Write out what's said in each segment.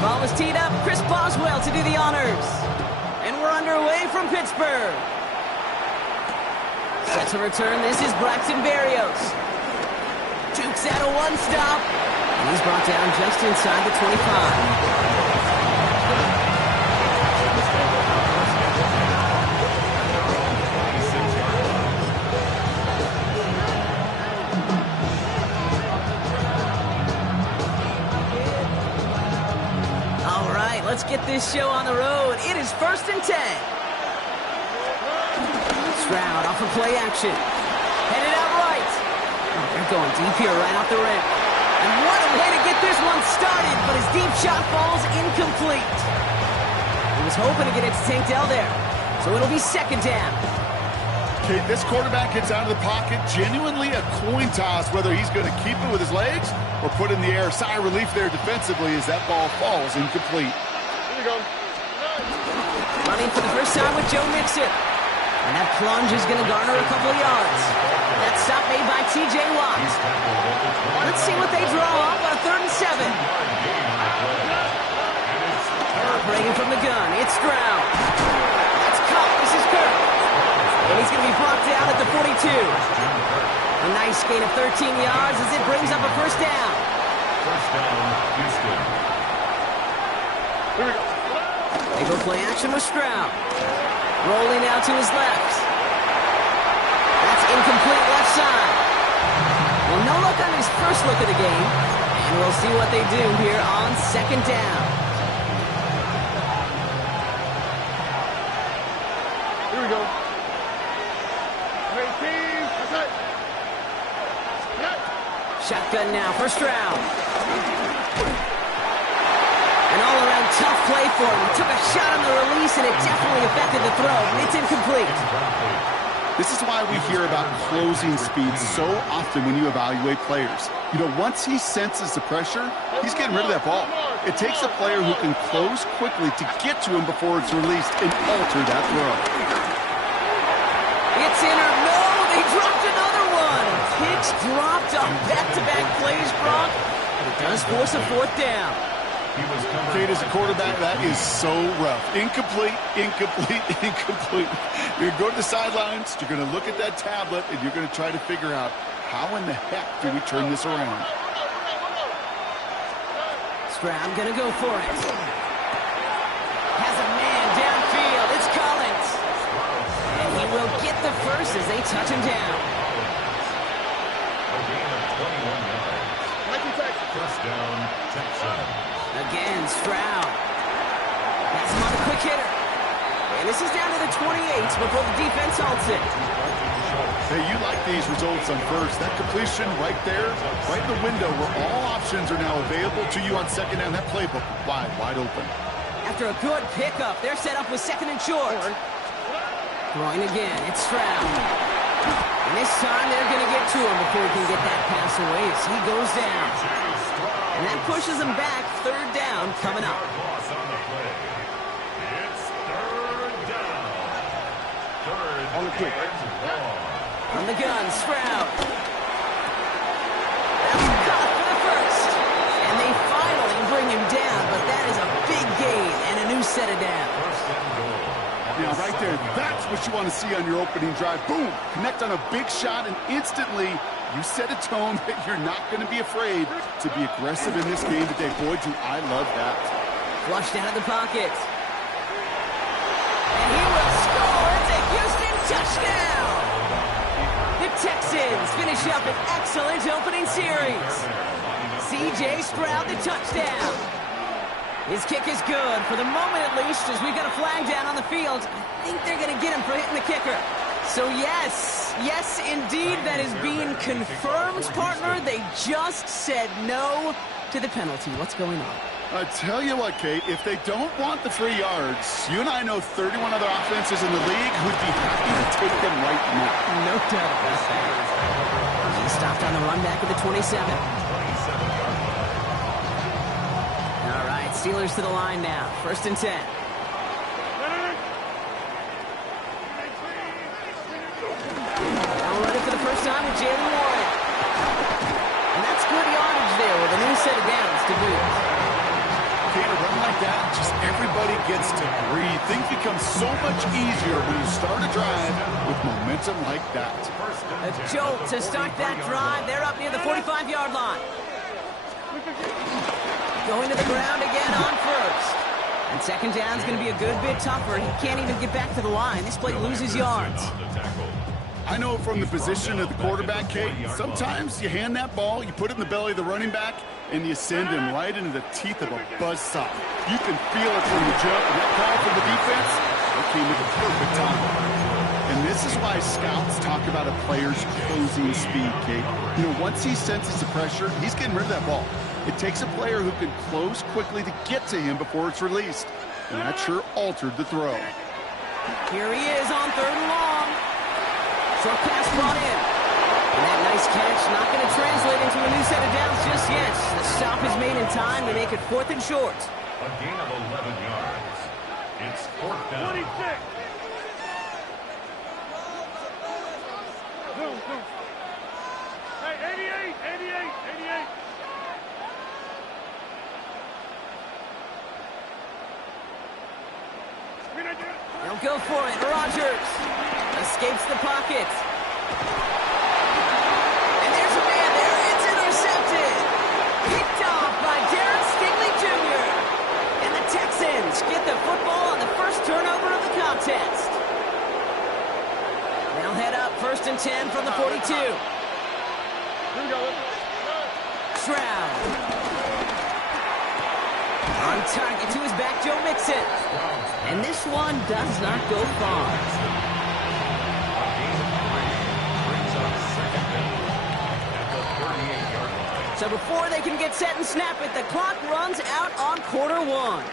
Ball is teed up. Chris Boswell to do the honors. And we're underway from Pittsburgh. Set to return. This is Braxton Berrios. Jukes out a one-stop. And he's brought down just inside the 25. Let's get this show on the road. It is 1st and 10. Stroud off of play action. Headed out right. Oh, they're going deep here right off the rim. And what a way to get this one started, but his deep shot falls incomplete. He was hoping to get it to Tank Dell there. So it'll be 2nd down. Okay, this quarterback gets out of the pocket. Genuinely a coin toss whether he's going to keep it with his legs or put it in the air. Sigh of relief there defensively as that ball falls incomplete. Running for the first time with Joe Mixon. And that plunge is going to garner a couple of yards. That stop made by T.J. Watt. Let's see what they draw up on a 3rd and 7. Operating from the gun, it's Stroud. That's caught. This is Kirk. And he's going to be brought down at the 42. A nice gain of 13 yards as it brings up a 1st down. First down, Houston. Here we go. They go play action with Stroud. Rolling out to his left. That's incomplete left side. Well, no luck on his first look of the game. And we'll see what they do here on 2nd down. Here we go. Shotgun now for Stroud. An all-around tough play for him. He took a shot on the release, and it definitely affected the throw. And it's incomplete. This is why we hear about closing speed so often when you evaluate players. You know, once he senses the pressure, he's getting rid of that ball. It takes a player who can close quickly to get to him before it's released and alter that throw. It's in or no, they dropped another one. Pitch dropped on back-to-back plays, Brock. But it does force a 4th down. Kate, as a quarterback, that is so rough. Incomplete, incomplete, incomplete. You're going to go to the sidelines, you're going to look at that tablet, and you're going to try to figure out how in the heck do we turn this around. Stroud going to go for it. Has a man downfield. It's Collins. And he will get the first as they touch him down. First down, Texans. Again, Stroud. That's him on the quick hitter. And this is down to the 28 before the defense halts it. Hey, you like these results on first. That completion right there, right in the window where all options are now available to you on 2nd down. That playbook wide open. After a good pickup, they're set up with 2nd and short. Throwing again, it's Stroud. And this time they're going to get to him before he can get that pass away as he goes down. And that pushes him back. 3rd down coming up. It's 3rd down. On the kick. On the gun, Stroud. That's caught for the first. And they finally bring him down, but that is a big gain and a new set of downs. Yeah, right there. That's what you want to see on your opening drive. Boom! Connect on a big shot, and instantly you set a tone that you're not going to be afraid to be aggressive in this game today. Boy, do I love that. Flushed out of the pocket. And he will score. It's a Houston touchdown. The Texans finish up an excellent opening series. C.J. Stroud, the touchdown. His kick is good, for the moment at least, as we've got a flag down on the field. I think they're going to get him for hitting the kicker. So yes, indeed, that is being confirmed, partner. They just said no to the penalty. What's going on? I tell you what, Kate, if they don't want the 3 yards, you and I know 31 other offenses in the league who'd be happy to take them right now. No doubt about that. He stopped on the run back at the 27. All right, Steelers to the line now. 1st and 10. Now running for the first time with Jaylen Warren. And that's good yardage there with a new set of downs to boot. Can't run that, just everybody gets to breathe. Things become so much easier when you start a drive with momentum like that. A jolt to start that drive. They're up near the 45-yard line. Going to the ground again on first. And second down's going to be a good bit tougher. He can't even get back to the line. This play loses yards. I know from the position of the quarterback, Kate, sometimes you hand that ball, you put it in the belly of the running back, and you send him right into the teeth of a buzzsaw. You can feel it from the jump, and that call from the defense, that came at the perfect time. And this is why scouts talk about a player's closing speed, Kate. You know, once he senses the pressure, he's getting rid of that ball. It takes a player who can close quickly to get to him before it's released. And that sure altered the throw. Here he is on 3rd and long. Short pass brought in. And that nice catch not going to translate into a new set of downs just yet. The stop is made in time to make it 4th and short. A gain of 11 yards. It's 4th down. 26. Hey, 88. They'll go for it. Rodgers escapes the pocket. And there's a man there. It's intercepted. Picked off by Darren Stingley Jr. And the Texans get the football on the first turnover of the contest. They'll head up 1st and 10 from the 42. Here we go. Stroud. On target to his back, Joe Mixon. And this one does not go far. A gain of 3 brings up 2nd down at the 38-yard line. So before they can get set and snap it, the clock runs out on quarter 1.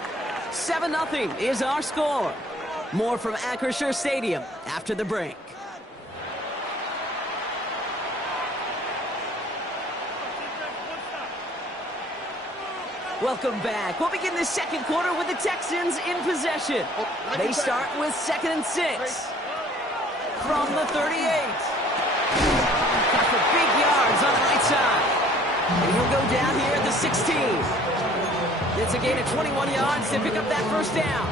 7-0 is our score. More from Acrisure Stadium after the break. Welcome back. We'll begin the second quarter with the Texans in possession. They start with 2nd and 6. From the 38. Got for big yards on the right side. And he'll go down here at the 16. It's a gain of 21 yards to pick up that first down.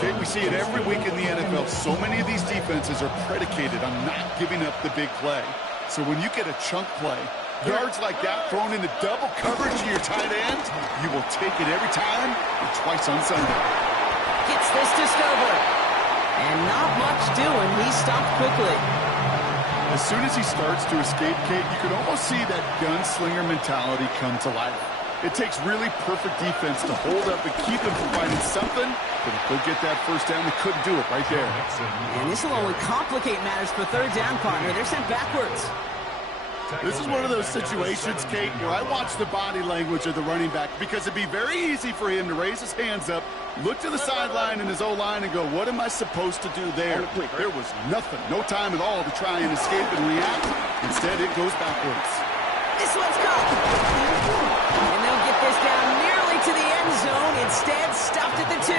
Okay, we see it every week in the NFL. So many of these defenses are predicated on not giving up the big play. So when you get a chunk play, yards like that thrown into double coverage to your tight end, you will take it every time and twice on Sunday. Gets this to Stover. And not much doing. He stopped quickly. As soon as he starts to escape, Kate, you can almost see that gunslinger mentality come to life. It takes really perfect defense to hold up and keep him from finding something, but if they'll get that first down, they couldn't do it right there. And this will only complicate matters for 3rd down, partner. They're sent backwards. This is one of those situations, Kate, where I watch the body language of the running back because it'd be very easy for him to raise his hands up, look to the sideline in his O-line and go, what am I supposed to do there? There was nothing, no time at all to try and escape and react. Instead, it goes backwards. This one's caught. And they'll get this down nearly to the end zone. Instead, stopped at the 2.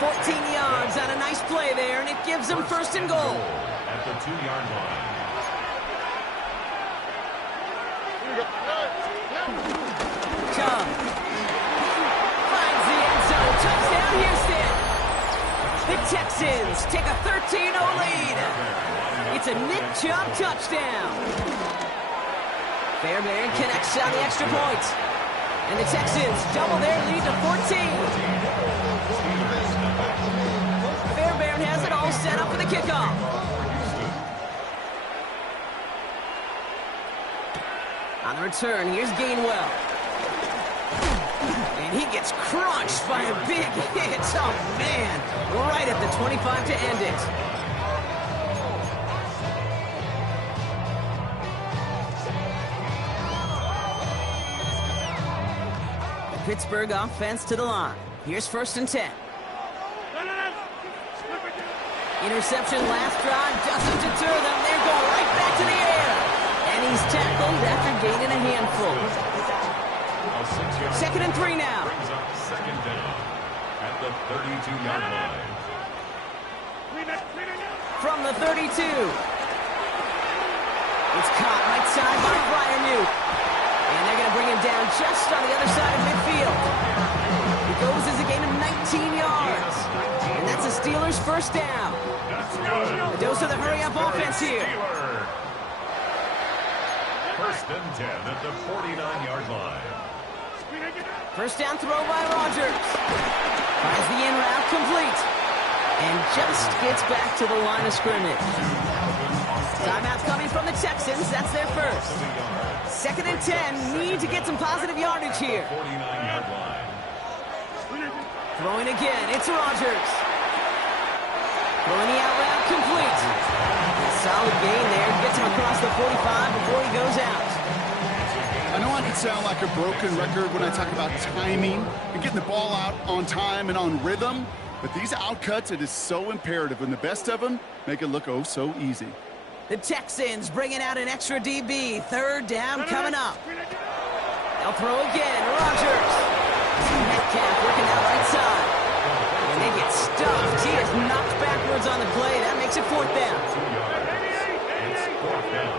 14 yards on a nice play there, and it gives them 1st and goal. At the 2-yard line. Chubb finds the end zone. Touchdown, Houston. The Texans take a 13-0 lead. It's a Nick Chubb touchdown. Fairbairn connects on the extra point. And the Texans double their lead to 14. Fairbairn has it all set up for the kickoff. On the return, here's Gainwell. And he gets crunched by a big hit. Oh, man. Right at the 25 to end it. The Pittsburgh offense to the line. Here's 1st and 10. Interception last drive doesn't deter them. They're going right back to the air. And he's tackled after gaining a handful. 2nd and 3 now. Brings up 2nd down at the 32-yard line. From the 32. It's caught right side by Freiermuth. And they're going to bring him down just on the other side of midfield. He first down. That's good. A dose of the hurry-up offense here. Steeler. First and 10 at the 49-yard line. First down throw by Rodgers. Finds the in route complete. And just gets back to the line of scrimmage. Timeout coming from the Texans. That's their first. Second and 10. Need to get some positive yardage here. 49-yard line. Throwing again. It's Rodgers. Throwing the out route complete. A solid gain there. Gets him across the 45 before he goes out. I know I can sound like a broken record when I talk about timing and getting the ball out on time and on rhythm, but these outcuts, it is so imperative, and the best of them make it look oh so easy. The Texans bringing out an extra DB. Third down coming up. They'll throw again. Rodgers. Metcalf working out right side. And they get stuffed. He is knocked backwards on the play. That makes it fourth down. 2 yards. It's fourth down.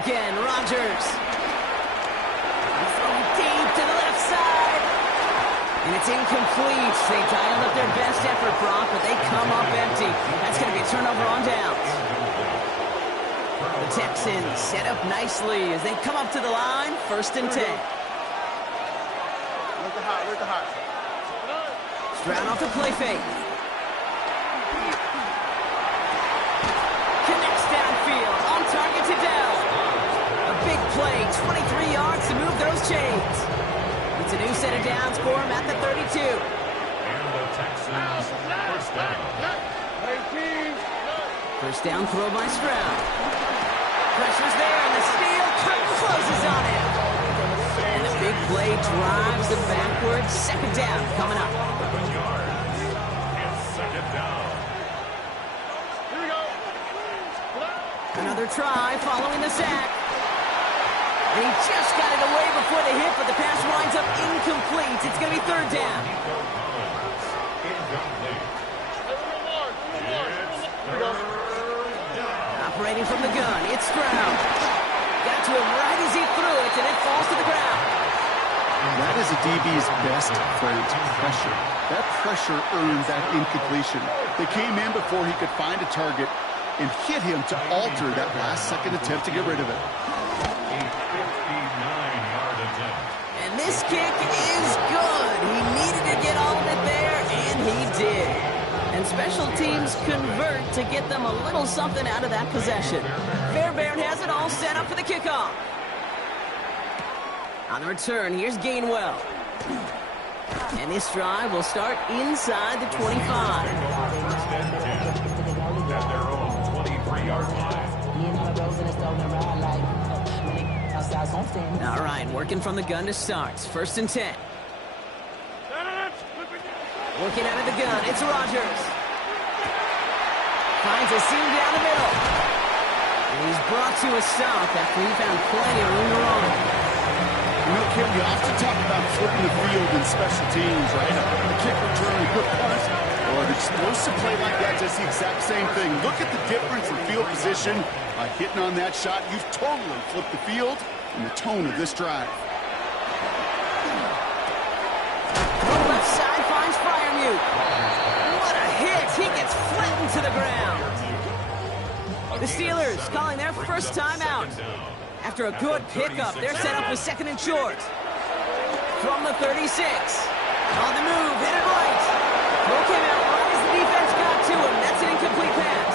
Again, Rodgers. Throwing deep to the left side. And it's incomplete. They dialed up their best effort, Brock, but they come up empty. That's going to be a turnover on downs. The Texans set up nicely as they come up to the line. First and 10. Where's the hot? Stroud off the play fake. Connects downfield. On target to Dell. A big play. 23 yards to move those chains. It's a new set of downs for him at the 32. And the Texans first down. 19. First down throw by Stroud. Pressure's there, and the steal closes on it. And the big play drives them backwards. Second down coming up. 7 yards. It's second down. Here we go. Another try following the sack. He just got it away before the hit, but the pass winds up incomplete. It's going to be third down. Incomplete. Here we go. Operating from the gun, it's Stroud. Got to him right as he threw it, and it falls to the ground. That is a DB's best friend, pressure. That pressure earned that incompletion. They came in before he could find a target and hit him to alter that last-second attempt to get rid of it. A 59-yard attempt. And this kick is good. He needed to get all of it there, and he did. And special teams convert to get them a little something out of that possession. Fairbairn has it all set up for the kickoff. On the return, here's Gainwell. And this drive will start inside the 25. First and 10 at their own 23-yard line. All right, working from the gun to start. First and 10. Working out of the gun, it's Rodgers. Finds a seam down the middle. And he's brought to a stop after he found plenty of room to run. You know, Kim, we often talk about flipping the field in special teams, right? A kick return, a good punt, or an explosive play like that does the exact same thing. Look at the difference in field position. By hitting on that shot, you've totally flipped the field and the tone of this drive. Left side finds Freiermuth. What a hit! He gets flattened to the ground. The Steelers calling their first timeout. After a good pickup, they're set up with second and short. From the 36. On the move, hit it right. Throw came out right as the defense got to him. That's an incomplete pass.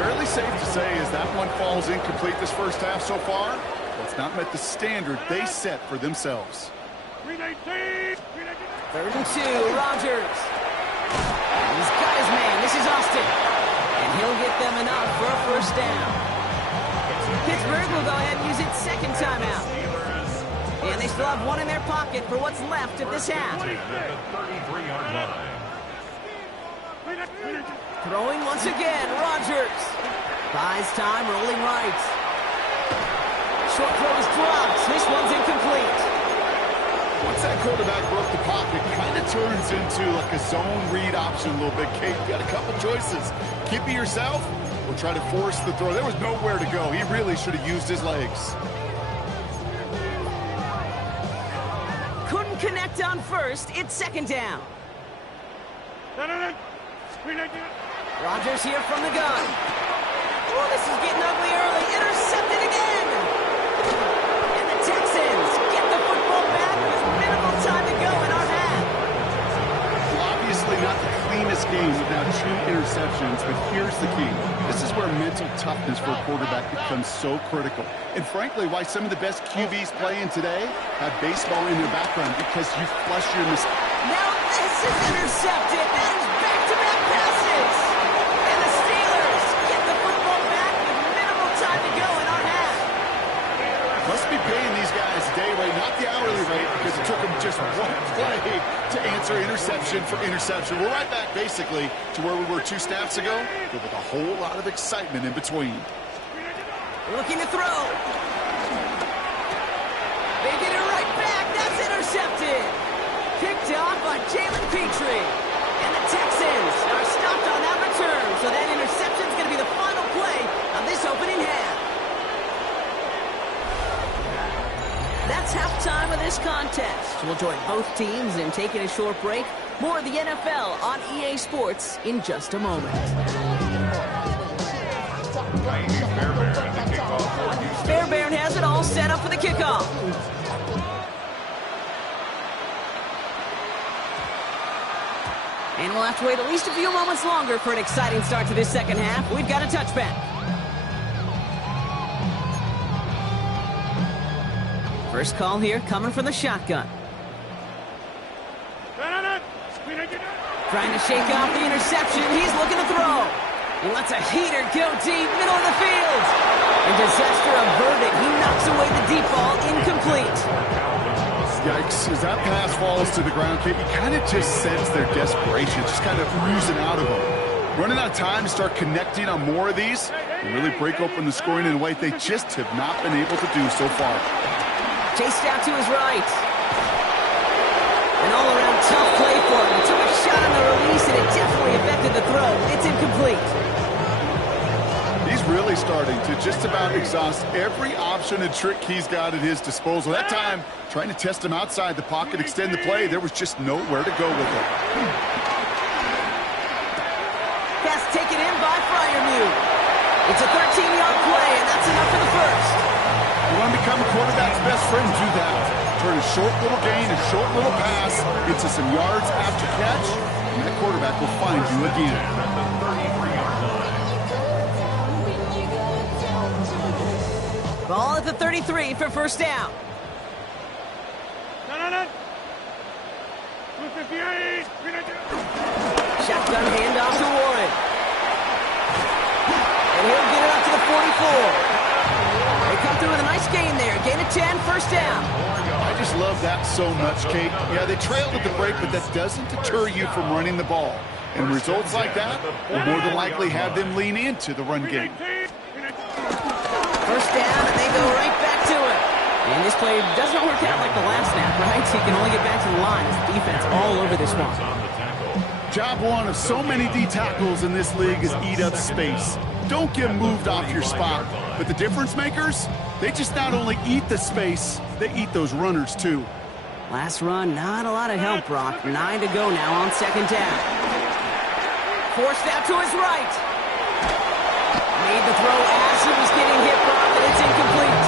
Fairly safe to say as that one falls incomplete this first half so far, it's not met the standard they set for themselves. 319. Third and 2, Rodgers. He's got his man. This is Austin. And he'll get them enough for a first down. Pittsburgh will go ahead and use its second timeout. And they still have one in their pocket for what's left of this half. At the 33-yard line. Throwing once again, Rodgers. Buys time, rolling right. Short throw is dropped. This one's incomplete. Once that quarterback broke the pocket, kind of turns into like a zone read option a little bit. Kate, you got a couple choices. Keep it yourself or try to force the throw. There was nowhere to go. He really should have used his legs. Couldn't connect on first. It's second down. Rodgers here from the gun. Oh, this is getting ugly early. Intercepted again. And the Texans get the football back with minimal time to go in our half. Obviously not the cleanest game without 2 interceptions, but here's the key. This is where mental toughness for a quarterback becomes so critical. And frankly, why some of the best QBs playing today have baseball in their background, because you flush your mistakes. Now this is intercepted. That is back-to-back passes. And the Steelers get the football back with minimal time to go in our half. Must be paying these guys a day rate, not the hourly rate, because it took them just one play to answer interception for interception. We're right back, basically, to where we were 2 snaps ago, but with a whole lot of excitement in between. Looking to throw. They get it right back. That's intercepted. Picked off by Jalen Petrie. And the Texans are stopped on that return. So that interception is going to be the final play of this opening half. That's halftime of this contest. We'll join both teams in taking a short break. More of the NFL on EA Sports in just a moment. Fairbairn has it all set up for the kickoff. And we'll have to wait at least a few moments longer for an exciting start to this second half. We've got a touchback. First call here coming from the shotgun. Trying to shake off the interception. He's looking to throw. He lets a heater go deep, middle of the field. And disaster averted. He knocks away the deep ball, incomplete. Yikes, as that pass falls to the ground, Kate, you kind of just sense their desperation, just kind of oozing out of them. Running out of time to start connecting on more of these and really break open the scoring in a way they just have not been able to do so far. Chased out to his right. An all-around tough play for him. He took a shot on the release, and it definitely affected the throw. It's incomplete. He's really starting to just about exhaust every option and trick he's got at his disposal. That time, trying to test him outside the pocket, extend the play, there was just nowhere to go with it. Pass taken in by Freiermuth. It's a 13-yard play, and that's enough for the first. You want to become a quarterback's best friend, do that. Turn a short little gain, a short little pass into some yards after catch, and that quarterback will find you again. Ball at the 33 for first down. Shotgun handoff to Warren. And he'll get it up to the 44. They come through with a nice gain there. Gain of 10, first down. I just love that so much, Kate. Yeah, they trailed at the break, but that doesn't deter you from running the ball. And results like that will more than likely have them lean into the run game. First down, and they go right back to it. And this play doesn't work out like the last snap, right? So he can only get back to the line. His defense all over this one. Job one of so many D tackles in this league is eat up space. Don't get moved off your spot. But the difference makers, they just not only eat the space, they eat those runners too. Last run, not a lot of help, Brock. 9 to go now on second down. Forced out to his right. Made the throw as he was getting hit, Brock, and it's incomplete.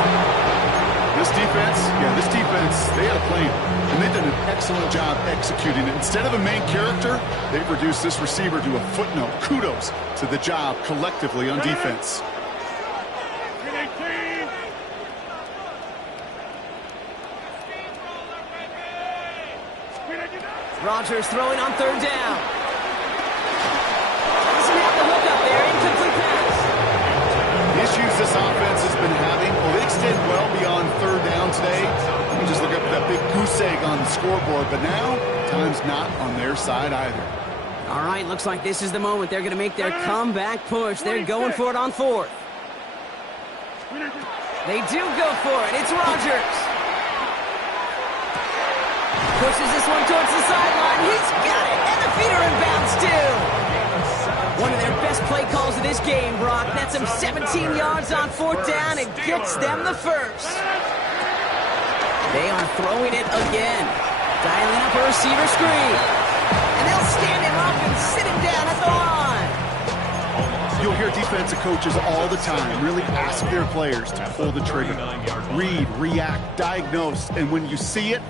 This defense, they had a plan, and they've done an excellent job executing it. Instead of a main character, they've reduced this receiver to a footnote. Kudos to the job collectively on defense. Rodgers throwing on third down. Doesn't have the hook up there. Incomplete pass. The issues this offense has been having, well, they extend well beyond third down today. You just look up at that big goose egg on the scoreboard, but now time's not on their side either. All right, looks like this is the moment they're going to make their comeback push. They're going for it on fourth. They do go for it. It's Rodgers. Pushes this one towards the sideline. He's got it. And the feet are in bounds, too. One of their best play calls of this game, Brock. Nets them 17 yards on fourth down and gets them the first. They are throwing it again. Dialing up a receiver screen. And they'll stand him up and sit him down at the line. You'll hear defensive coaches all the time really ask their players to pull the trigger. Read, react, diagnose, and when you see it,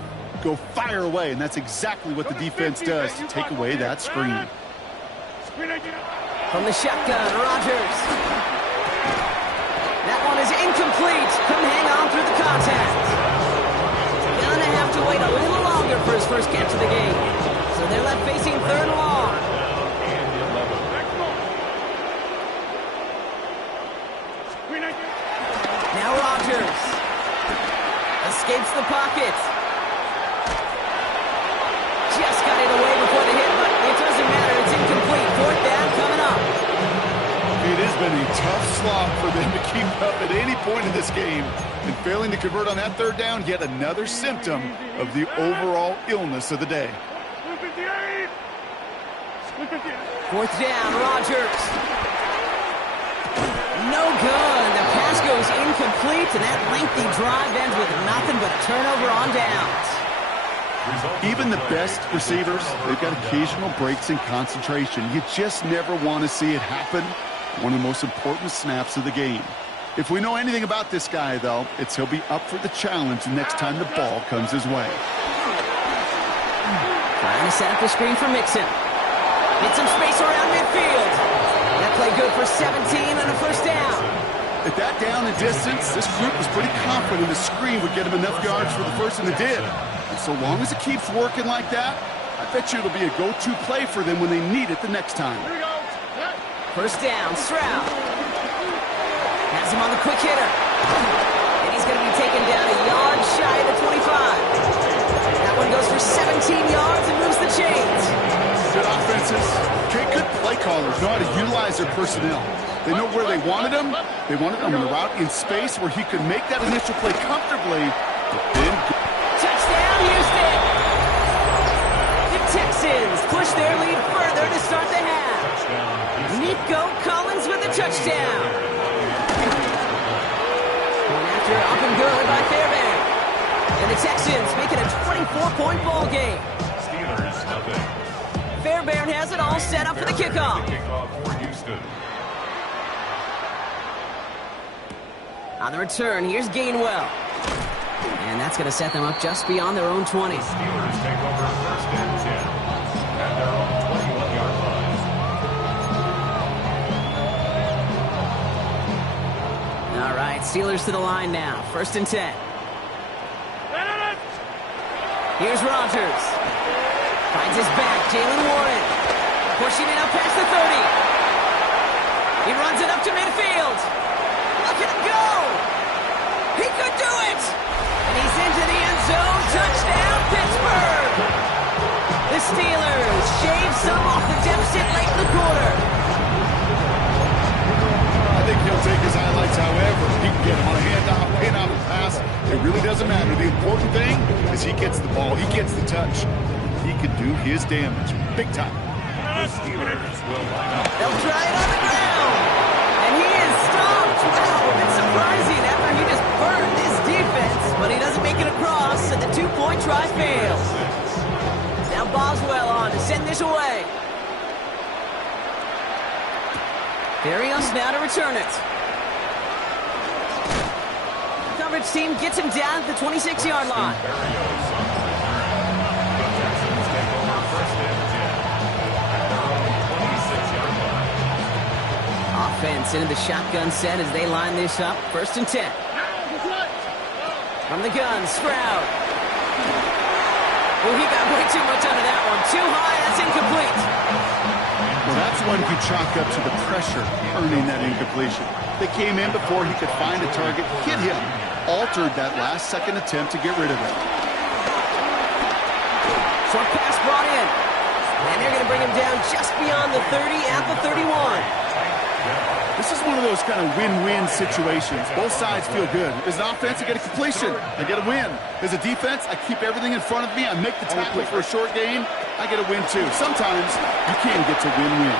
go fire away. And that's exactly what the defense does to take away that screen. From the shotgun, Rodgers. That one is incomplete. Couldn't hang on through the contact. Gonna have to wait a little longer for his first catch of the game. So they're left facing third and long. Now Rodgers escapes the pocket. Just got it away before the hit, but it doesn't matter. It's incomplete. Fourth down coming up. It has been a tough slog for them to keep up at any point in this game. And failing to convert on that third down, yet another symptom of the overall illness of the day. Fourth down, Rodgers. No good. The pass goes incomplete, and that lengthy drive ends with nothing but a turnover on downs. Even the best receivers, they've got occasional breaks in concentration. You just never want to see it happen. One of the most important snaps of the game. If we know anything about this guy, though, it's he'll be up for the challenge the next time the ball comes his way. Trying to set up the screen for Mixon. Get some space around midfield. That play good for 17 and a first down. At that down and distance, this group was pretty confident the screen would get him enough yards for the first, and it did. And so long as it keeps working like that, I bet you it'll be a go-to play for them when they need it the next time. First down, Stroud. Has him on the quick hitter. And he's going to be taken down a yard shy of the 25. That one goes for 17 yards and moves the chains. Good offenses. Okay, good play callers know how to utilize their personnel. They know where they wanted him. They wanted him on the route in space where he could make that initial play comfortably, but then... Touchdown, Houston! The Texans push their lead further to start the half. Nico Collins with a touchdown. Going after up and good by Fairbairn. And the Texans make it a 24-point ball game. Steelers, nothing. Fairbairn has it all set up for the kickoff. Kickoff for Houston. On the return, here's Gainwell. And that's going to set them up just beyond their own 20. Steelers take over first and 10 at their own 21-yard line. All right, Steelers to the line now. First and 10. Here's Rodgers. Finds his back, Jalen Warren. Pushing it up past the 30. He runs it up to midfield. Look at him go! He could do it! And he's into the end zone. Touchdown, Pittsburgh! The Steelers shave some off the deficit late in the quarter. I think he'll take his highlights however. He can get him on a handoff, pin-off, and pass. It really doesn't matter. The important thing is he gets the ball. He gets the touch. He can do his damage. Big time. The Steelers will line up. They'll try it on the ground. And he is stopped. Wow, it's surprising after he just burned his defense. But he doesn't make it across, and the two-point try fails. Now Boswell on to send this away. Barrios now to return it. The coverage team gets him down at the 26-yard line. Barrios on the return. The Texans take over first and 10 at their own 26-yard line. Offense into the shotgun set as they line this up. First and 10. From the gun, Stroud. Oh, he got way too much out of that one. Too high, that's incomplete. Well, that's one you chalk up to the pressure earning that incompletion. They came in before he could find a target, hit him, altered that last-second attempt to get rid of it. Short pass brought in. And they're going to bring him down just beyond the 30 at the 31. This is one of those kind of win-win situations. Both sides feel good. As an offense, I get a completion. I get a win. As a defense, I keep everything in front of me. I make the tackle for a short gain. I get a win, too. Sometimes you can get to win-win.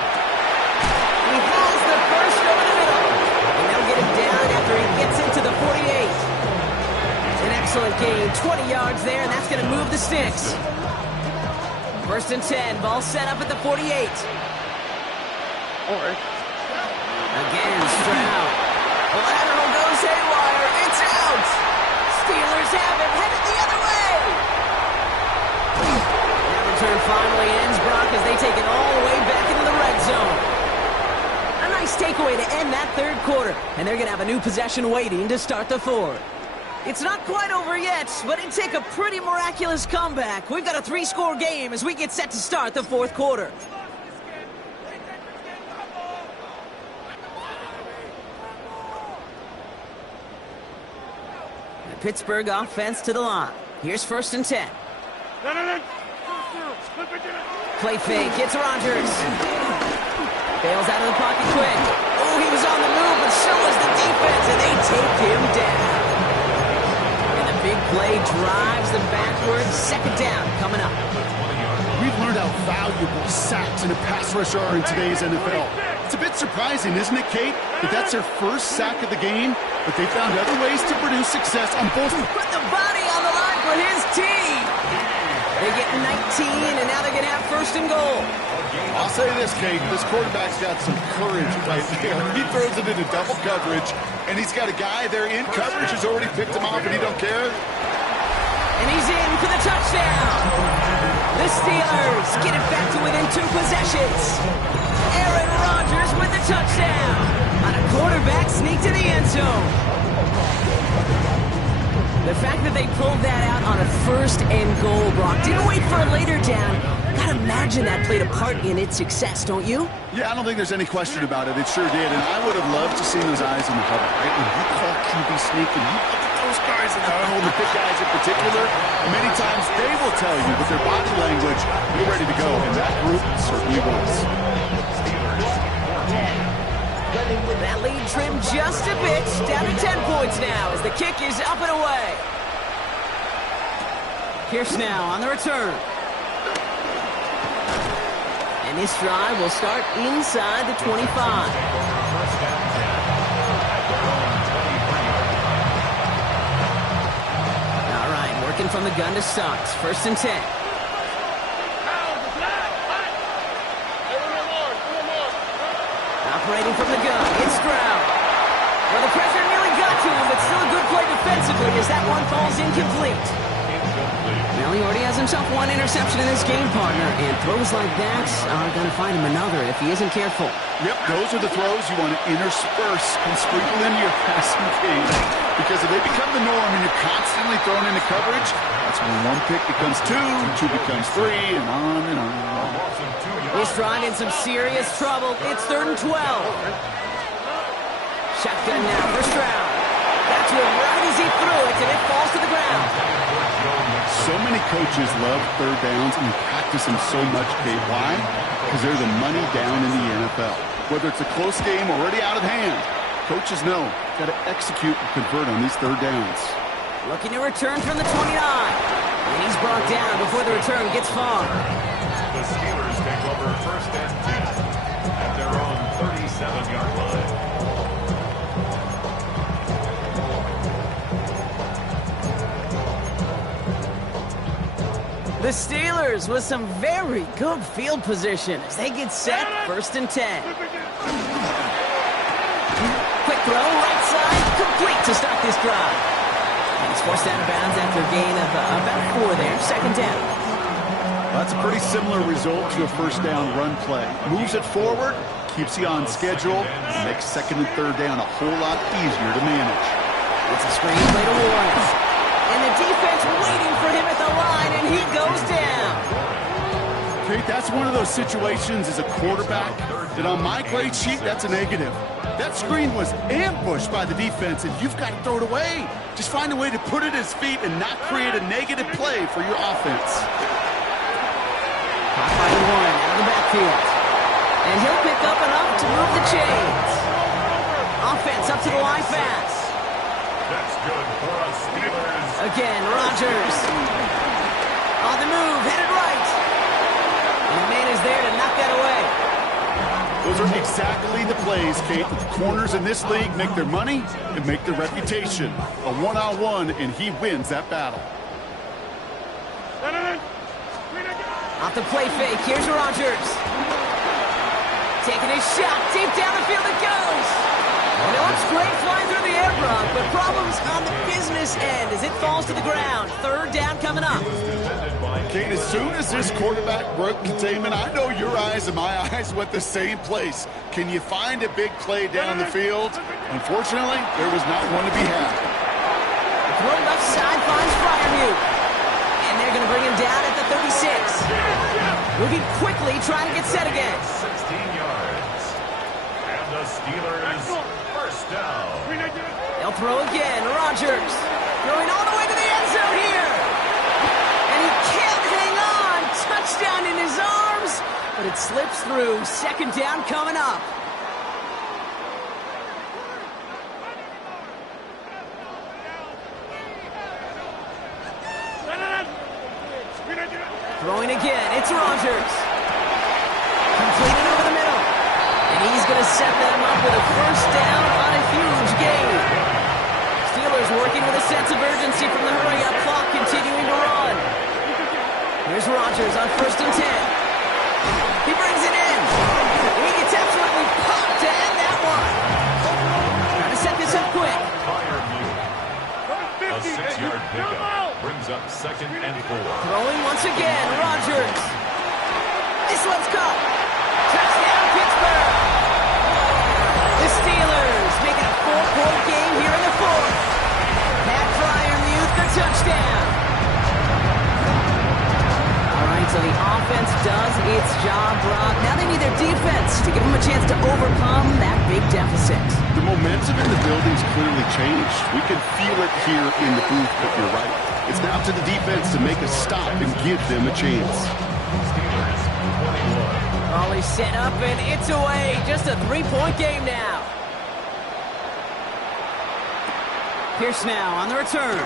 He has the first over the middle. And they'll get him down after he gets into the 48. An excellent gain. 20 yards there, and that's going to move the sticks. First and 10. Ball set up at the 48. All right. Again, Stroud. Lateral goes haywire. It's out. Steelers have it. Headed the other way. That return finally ends, Brock, as they take it all the way back into the red zone. A nice takeaway to end that third quarter. And they're going to have a new possession waiting to start the fourth. It's not quite over yet, but it'd take a pretty miraculous comeback. We've got a 3-score game as we get set to start the fourth quarter. The Pittsburgh offense to the line. Here's first and 10. Play fake. It's Rodgers. Bails out of the pocket quick. Oh, he was on the move, but so was the defense, and they take him down. Big play drives them backwards. Second down coming up. We've learned how valuable sacks in a pass rush are in today's NFL. It's a bit surprising, isn't it, Kate, that that's their first sack of the game, but they found other ways to produce success on both. Put the body on the line for his team. They get 19, and now they're going to have first and goal. I'll say this, Kate, this quarterback's got some courage right there. He throws it into double coverage, and he's got a guy there in coverage who's already picked him off, and he don't care. And he's in for the touchdown. The Steelers get it back to within 2 possessions. Aaron Rodgers with the touchdown on a quarterback sneak to the end zone. The fact that they pulled that out on a first and goal, Brock, didn't wait for a later down. Gotta imagine that played a part in its success, don't you? Yeah, I don't think there's any question about it. It sure did, and I would have loved to see those eyes in the huddle, right? When you call QB sneak and you look at those guys in the huddle, the big guys in particular, many times they will tell you with their body language, you're ready to go, and that group certainly was. That lead trimmed just a bit, down to 10 points now as the kick is up and away. Pierce now on the return. And this drive will start inside the 25. All right, working from the gun to start. First and 10. Operating from the gun, it's Stroud. Well, the pressure nearly got to him, but still a good play defensively as that one falls incomplete. Well, he already has himself one interception in this game, partner, and throws like that are going to find him another if he isn't careful. Yep, those are the throws you want to intersperse and sprinkle into your passing game. Because if they become the norm and you're constantly thrown into coverage, that's when one pick becomes 2, 2 becomes 3, and on and on. He's drawn in some serious trouble. It's 3rd and 12. Shotgun now for Stroud. Got to him right as he threw it, and it falls to the ground. So many coaches love third downs and practice them so much, Kate. Why? Because they're the money down in the NFL. Whether it's a close game or already out of hand, coaches know got to execute and convert on these third downs. Looking to return from the 29. And he's brought down before the return gets far. The Steelers take over first and 10 at their own 37-yard line. The Steelers with some very good field position as they get set, first and 10. Quick throw, right side, complete to start this drive. And he's forced out of bounds after a gain of about 4 there, second down. Well, that's a pretty similar result to a first down run play. Moves it forward, keeps you on schedule, and makes second and third down a whole lot easier to manage. It's a screen play to Warren. And the defense waiting for him at the line, and he goes down. Kate, that's one of those situations as a quarterback that on my grade sheet, that's a negative. That screen was ambushed by the defense, and you've got to throw it away. Just find a way to put it at his feet and not create a negative play for your offense. Caught by Warren out of the backfield. And he'll pick up enough to move the chains. Offense up to the line pass. That's good for us Steelers. Again, Rodgers. On the move, headed right. And the man is there to knock that away. Those are exactly the plays, Kate, that the corners in this league make their money and make their reputation. A one-on-one, and he wins that battle. Off the play fake, here's Rodgers. Taking his shot, deep down the field it goes. And it looks great flying through the air, Brock, but problems on the business end as it falls to the ground. Third down coming up. Kate, as soon as this quarterback broke containment, I know your eyes and my eyes went the same place. Can you find a big play down the field? Unfortunately, there was not one to be had. The throw left side finds Freiermuth. And they're going to bring him down at the 36. Moving quickly, trying to get set again. 16 yards. And the Steelers first down. They'll throw again. Rodgers throwing all the way to the end zone here. And he can't hang on. Touchdown in his arms. But it slips through. Second down coming up. Throwing again, it's Rodgers. Completed over the middle. And he's going to set them up with a first down on a huge gain. Steelers working with a sense of urgency from the hurry-up clock, continuing to run. Here's Rodgers on 1st and 10. He brings it in. And he gets absolutely popped to end that one. Trying to set this up quick. A 6-yard pickup brings up 2nd and 4. Throwing once again, Rodgers. This one's caught. Touchdown, Pittsburgh. The Steelers making a 4-point game here in the 4th. Pat Freiermuth, the touchdown. All right, so the offense does its job, Brock. Now they need their defense to give them a chance to overcome that big deficit. The momentum in the building's clearly changed. We can feel it here in the booth, but you're right. It's now to the defense to make a stop and give them a chance. Steelers 21. Raleigh set up and it's away. Just a 3-point game now. Pierce now on the return.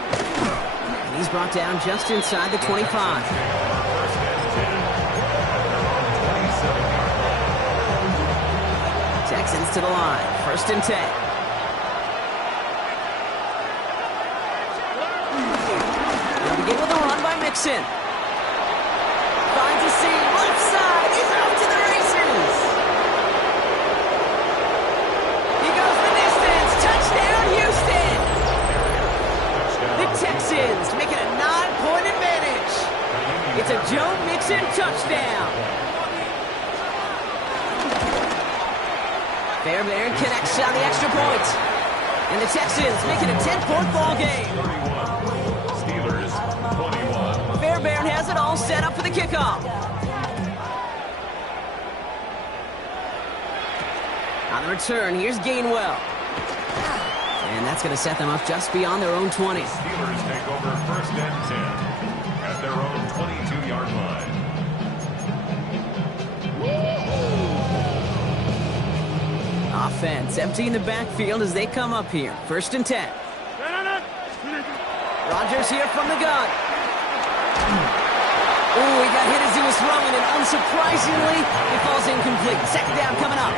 And he's brought down just inside the 25. First and 10. Texans to the line. 1st and 10. They'll begin with a run by Mixon. Finds a seam. Left side. He's off to the races. He goes the distance. Touchdown, Houston. The Texans making a 9-point advantage. It's a Joe Mixon touchdown. Fairbairn connects on the extra point. And the Texans making a 10-point ball game. 31. Steelers 21. Fairbairn has it all set up for the kickoff. On the return, here's Gainwell. And that's going to set them up just beyond their own 20. Steelers take over 1st and 10 at their own 22-yard line. Offense emptying the backfield as they come up here. 1st and 10. Rodgers here from the gun. Ooh, he got hit as he was throwing, and unsurprisingly, it falls incomplete. 2nd down coming up.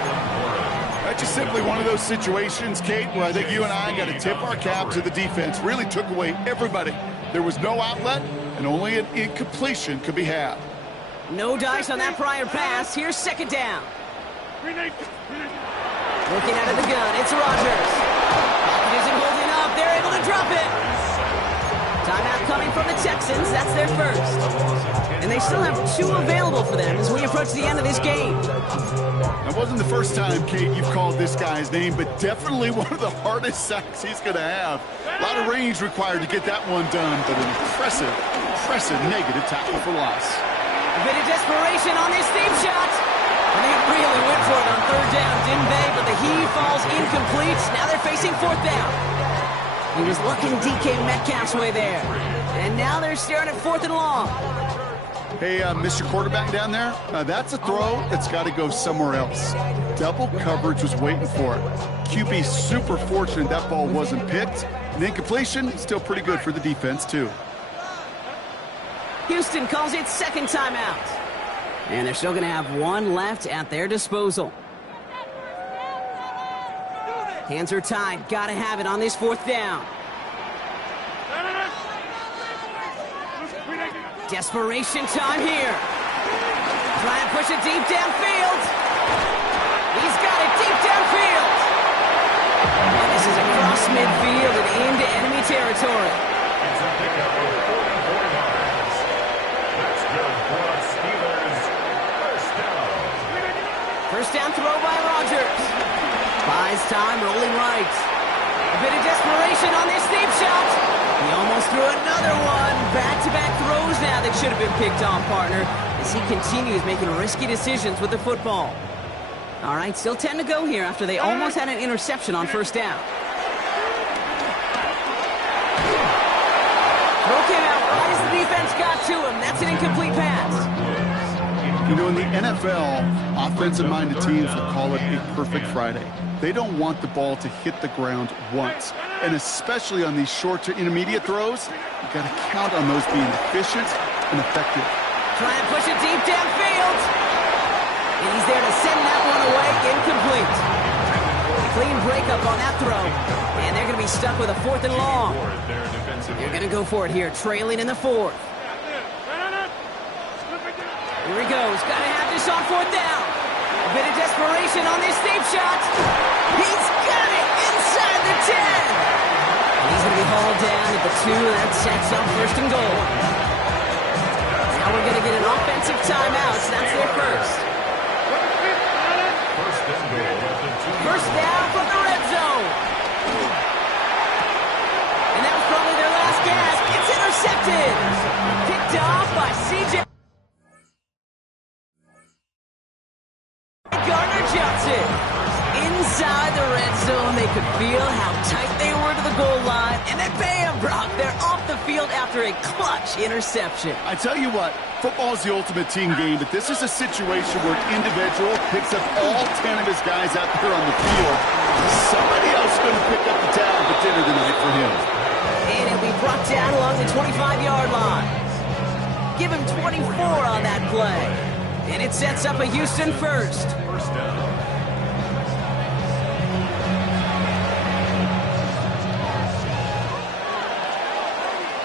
That's just simply one of those situations, Kate, where I think you and I got to tip our cap to the defense. Really took away everybody. There was no outlet, and only an incompletion could be had. No dice on that prior pass. Here's 2nd down. Looking out of the gun, it's Rodgers. Pocket isn't holding up. They're able to drop it. Timeout coming from the Texans. That's their first. And they still have 2 available for them as we approach the end of this game. That wasn't the first time, Kate, you've called this guy's name, but definitely one of the hardest sacks he's going to have. A lot of range required to get that one done, but an impressive negative tackle for loss. A bit of desperation on this deep shot. And they really went for it on 3rd down, didn't they? But the heave falls incomplete. Now they're facing 4th down. He was looking DK Metcalf's way there. And now they're staring at 4th and long. Hey, Mr. Quarterback down there, that's a throw that's got to go somewhere else. Double coverage was waiting for it. QB super fortunate that ball wasn't picked. And incompletion, still pretty good for the defense, too. Houston calls it 2nd timeout. And they're still going to have 1 left at their disposal. Hands are tied. Got to have it on this 4th down. Desperation time here. Try and push it deep downfield. He's got it deep downfield. And this is across midfield and into enemy territory. It's a pickup of 44 yards. That's good for the Steelers. First down. First down throw by Rodgers. Buys time, rolling right. A bit of desperation on this deep shot. He almost threw another one. Back-to-back throws now that should have been picked on, partner, as he continues making risky decisions with the football. All right, still 10 to go here after they almost had an interception on first down. Throw came out right as the defense got to him. That's an incomplete pass. You know, in the NFL, offensive-minded teams will call it a perfect Friday. They don't want the ball to hit the ground once. And especially on these short to intermediate throws, you got to count on those being efficient and effective. Try and push it deep downfield. And he's there to send that one away. Incomplete. Clean breakup on that throw. And they're going to be stuck with a 4th and long. They're going to go for it here, trailing in the 4th. Here he goes. Got to have this on 4th down. A bit of desperation on this deep shot. He's got it inside the 10. And he's going to be hauled down at the 2. That sets up 1st and goal. Now we're going to get an offensive timeout. So that's their first. First down from the red zone. And that was probably their last gasp. It's intercepted. Picked off by C.J. Gardner-Johnson. Inside the red zone, they could feel how tight they were to the goal line. And then bam, Brock, they're off the field after a clutch interception. I tell you what, football is the ultimate team game, but this is a situation where an individual picks up all 10 of his guys out there on the field. Somebody else is going to pick up the tab at dinner tonight for him. And he'll be brought down along the 25-yard line. Give him 24 on that play. And it sets up a Houston first. First down.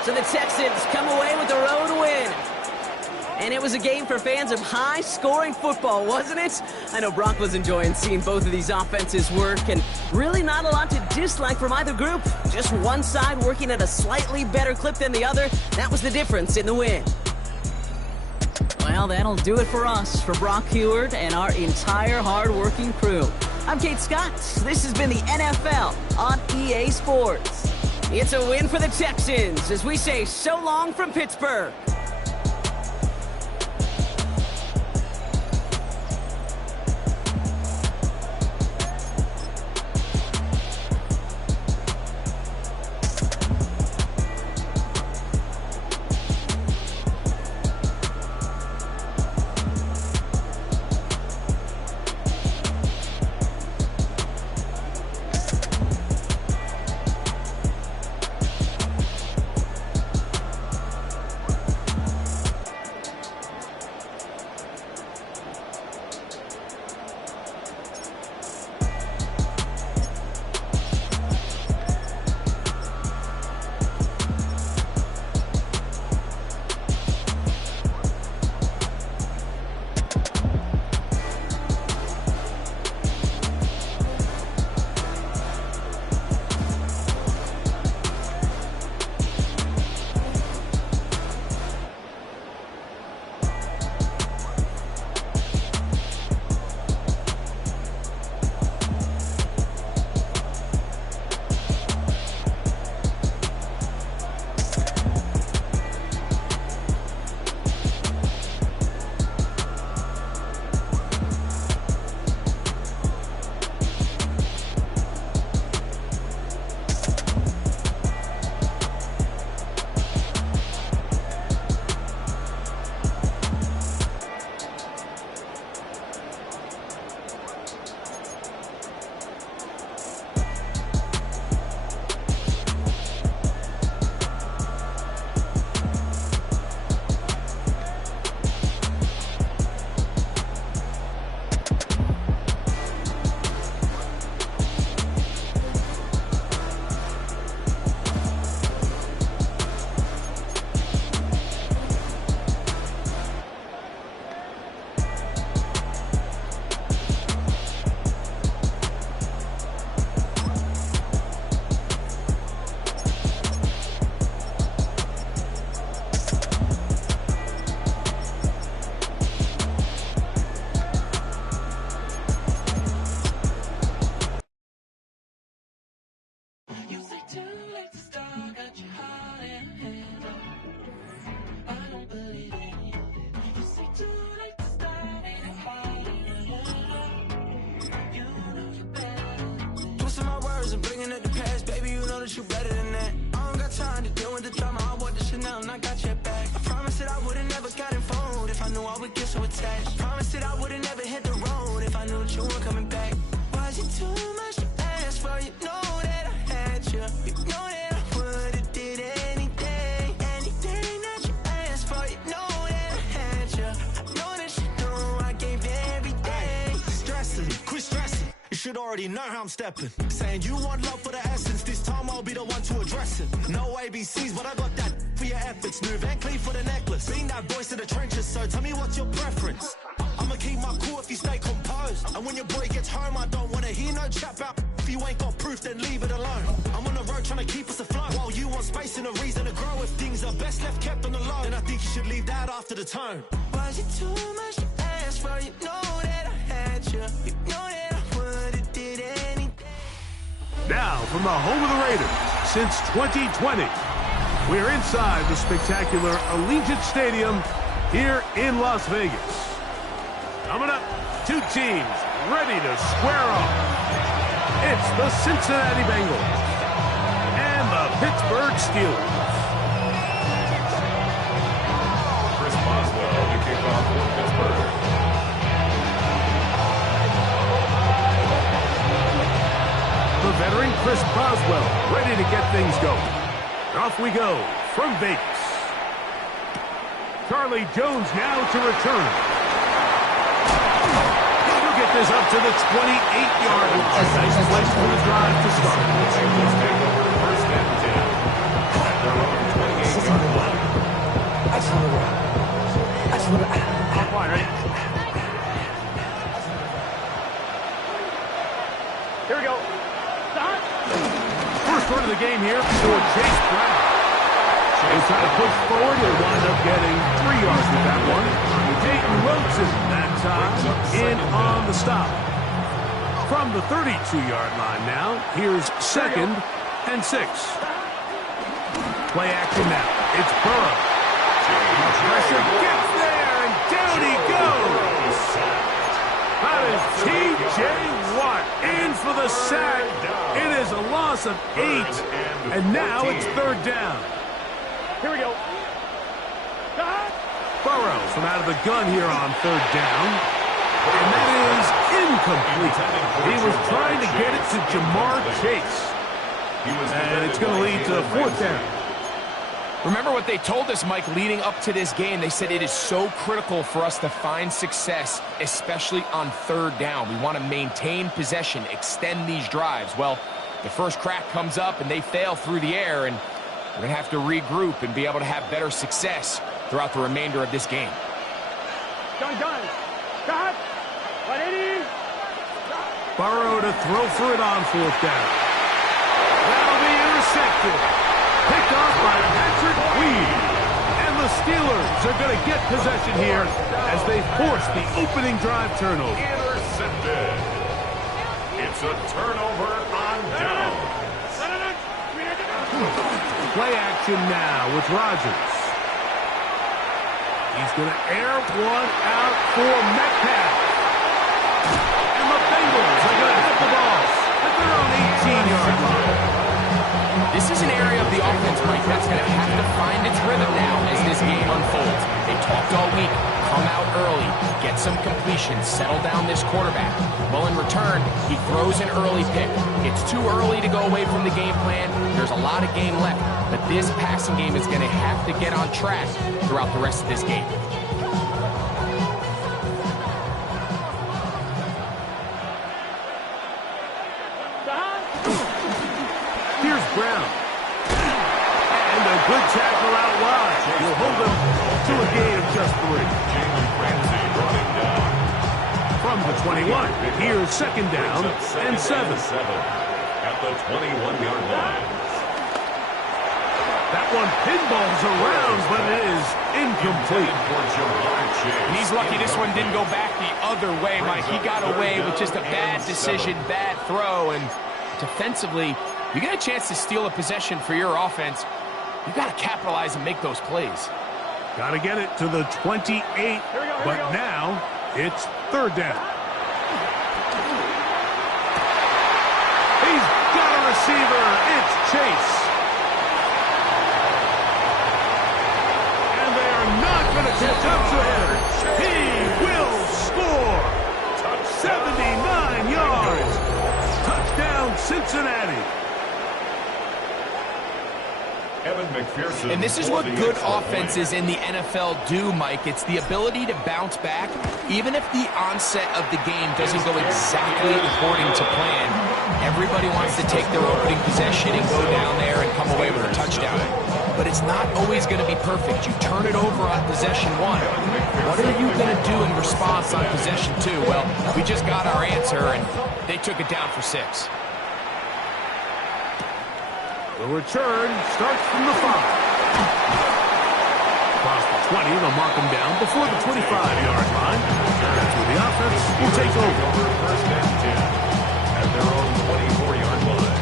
So the Texans come away with the road win. And it was a game for fans of high-scoring football, wasn't it? I know Brock was enjoying seeing both of these offenses work, and really not a lot to dislike from either group. Just one side working at a slightly better clip than the other. That was the difference in the win. Well, that'll do it for us, for Brock Huard and our entire hard-working crew. I'm Kate Scott. This has been the NFL on EA Sports. It's a win for the Texans as we say so long from Pittsburgh. check back. I promised that I would've never got involved if I knew I would get so attached. Promised that I would've never hit the road if I knew that you weren't coming back. Was it too much to ask for? You know that I had you. You know that I would've did anything that you asked for. You know that I had you. I know that you know I gave everything. Stressing, quit stressing. You should already know how I'm stepping. Saying you want love for the essence. This time I'll be the one to address it. No ABCs, but I got that for your efforts. New Van Cleef for the necklace. Being that voice in the trenches, so tell me what's your preference. I'ma keep my cool if you stay composed. And when your boy gets home, I don't wanna hear no chat about. If you ain't got proof, then leave it alone. I'm on the road trying to keep us afloat. While you want space and a reason to grow. If things are best left kept on the low, then I think you should leave that after the tone. Was it too much to ask for? You know that I had you. You know that I would've did anything. Now, from the home of the Raiders, since 2020, we're inside the spectacular Allegiant Stadium here in Las Vegas. Coming up, two teams ready to square off. It's the Cincinnati Bengals and the Pittsburgh Steelers. Chris Boswell to kick off for Pittsburgh. The veteran Chris Boswell ready to get things going. Off we go from Vegas. Charlie Jones now to return. He'll get this up to the 28-yard line. Nice place for the drive to start. Bengals take over first and 10 at their own 28-yard line. Top line, ready? Here we go. First run of the game here for Chase Brown. They try to push forward. They wind up getting 3 yards with that one. Dayton Wilson that time in on the stop. From the 32-yard line now, here's 2nd and 6. Play action now. It's Burrow. Pressure gets there, and down he goes. That is T.J. Watt in for the sack. It is a loss of 8, and now it's 3rd down. Here we go. Burrow from out of the gun here on 3rd down. And that is incomplete. He was trying to get it to Jamar Chase. And it's going to lead to 4th down. Remember what they told us, Mike, leading up to this game. They said it is so critical for us to find success, especially on 3rd down. We want to maintain possession, extend these drives. Well, the first crack comes up and they fail through the air, and we're going to have to regroup and be able to have better success throughout the remainder of this game. Gun. Cut. 180. Burrow to throw for it on 4th down. That'll be intercepted. Picked off by Patrick Queen. And the Steelers are going to get possession here as they force the opening drive turnover. Intercepted. It's a turnover on down. Play action now with Rodgers. He's going to air one out for Metcalf. And the Bengals are going to have the ball at their own 18-yard line. This is an area of the offense, Mike, that's going to have to find its rhythm now as this game unfolds. They talked all week, come out early, get some completion, settle down this quarterback. Well, in return, he throws an early pick. It's too early to go away from the game plan. There's a lot of game left, but this passing game is going to have to get on track throughout the rest of this game. Here's Brown. And a good tackle out wide. Will hold them to a gain of just 3. Jalen Ramsey running down. From the 21, here's 2nd down and 7. At the 21-yard line. That one pinballs around, but it is incomplete. And he's lucky this one didn't go back the other way, Mike. He got away with just a bad decision, bad throw, and defensively, you get a chance to steal a possession for your offense, you got to capitalize and make those plays. Got to get it to the 28, but now it's 3rd down. He's got a receiver. It's Chase. jumps ahead. He will score. 79 yards. Touchdown, Cincinnati. Evan McPherson. And this is what good offenses in the NFL do, Mike. It's the ability to bounce back, even if the onset of the game doesn't go exactly according to plan. Everybody wants to take their opening possession and go down there and come away with a touchdown. But it's not always going to be perfect. You turn it over on possession 1. What are you going to do in response on possession 2? Well, we just got our answer, and they took it down for 6. The return starts from the 5. Across the 20, they'll mark him down before the 25-yard line. That's where the offense will take over. First and 10 at their own 24-yard line.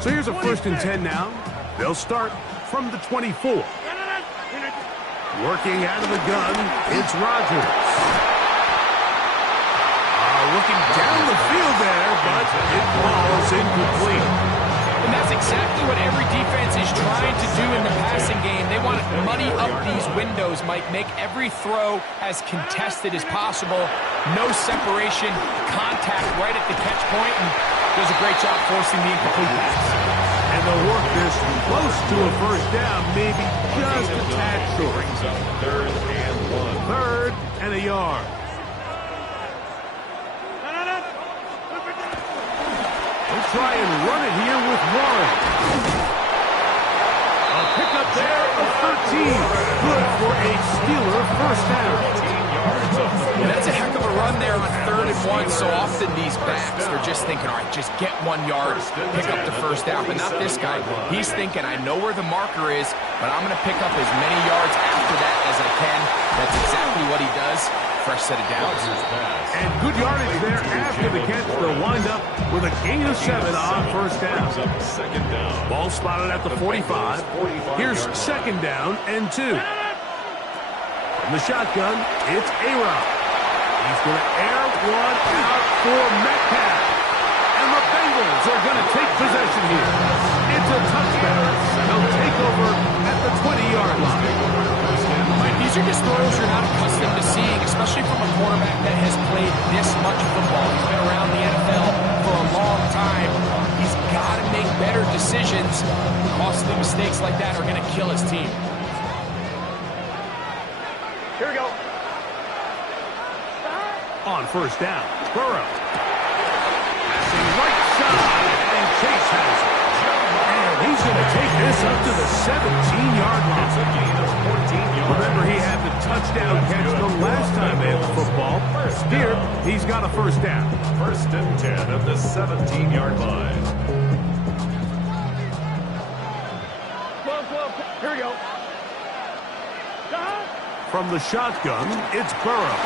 So here's a first and 10 now. They'll start from the 24. Working out of the gun, it's Rodgers. Looking down the field there, but it falls incomplete. And that's exactly what every defense is trying to do in the passing game. They want to muddy up these windows, Mike, make every throw as contested as possible. No separation, contact right at the catch point, and does a great job forcing the incomplete pass. And they'll work this close to a first down, maybe just a tad short. Third and 1. Third and a yard. Try and run it here with Warren. A pickup there of 13. Good for a Steeler first down. Yeah, that's a heck of a run there on 3rd and 1. So often these backs are just thinking, all right, just get 1 yard, pick up the first down. But not this guy. He's thinking, I know where the marker is, but I'm going to pick up as many yards after that as I can. That's exactly what he does. Fresh set of downs. And good yardage there after the catch. They'll wind up with a gain of 7 on first down. Second down. Ball spotted at the 45. Here's second down and 2. From the shotgun, it's A-Rod. He's going to air one out for Metcalf. And the Bengals are going to take possession here. It's a touchdown. They'll take over at the 20-yard line. These are just throws you're not accustomed to seeing, especially from a quarterback that has played this much football. He's been around the NFL for a long time. He's got to make better decisions. Costly mistakes like that are going to kill his team. Here we go. On first down, Burrow. Passing right side, and Chase has it. And he's going to take this up to the 17-yard line. It's a gain of 14 yards. Remember, he had the touchdown catch the last time they had the football. Here, he's got a first down. First and 10 at the 17-yard line. Here we go. From the shotgun, it's Burrow.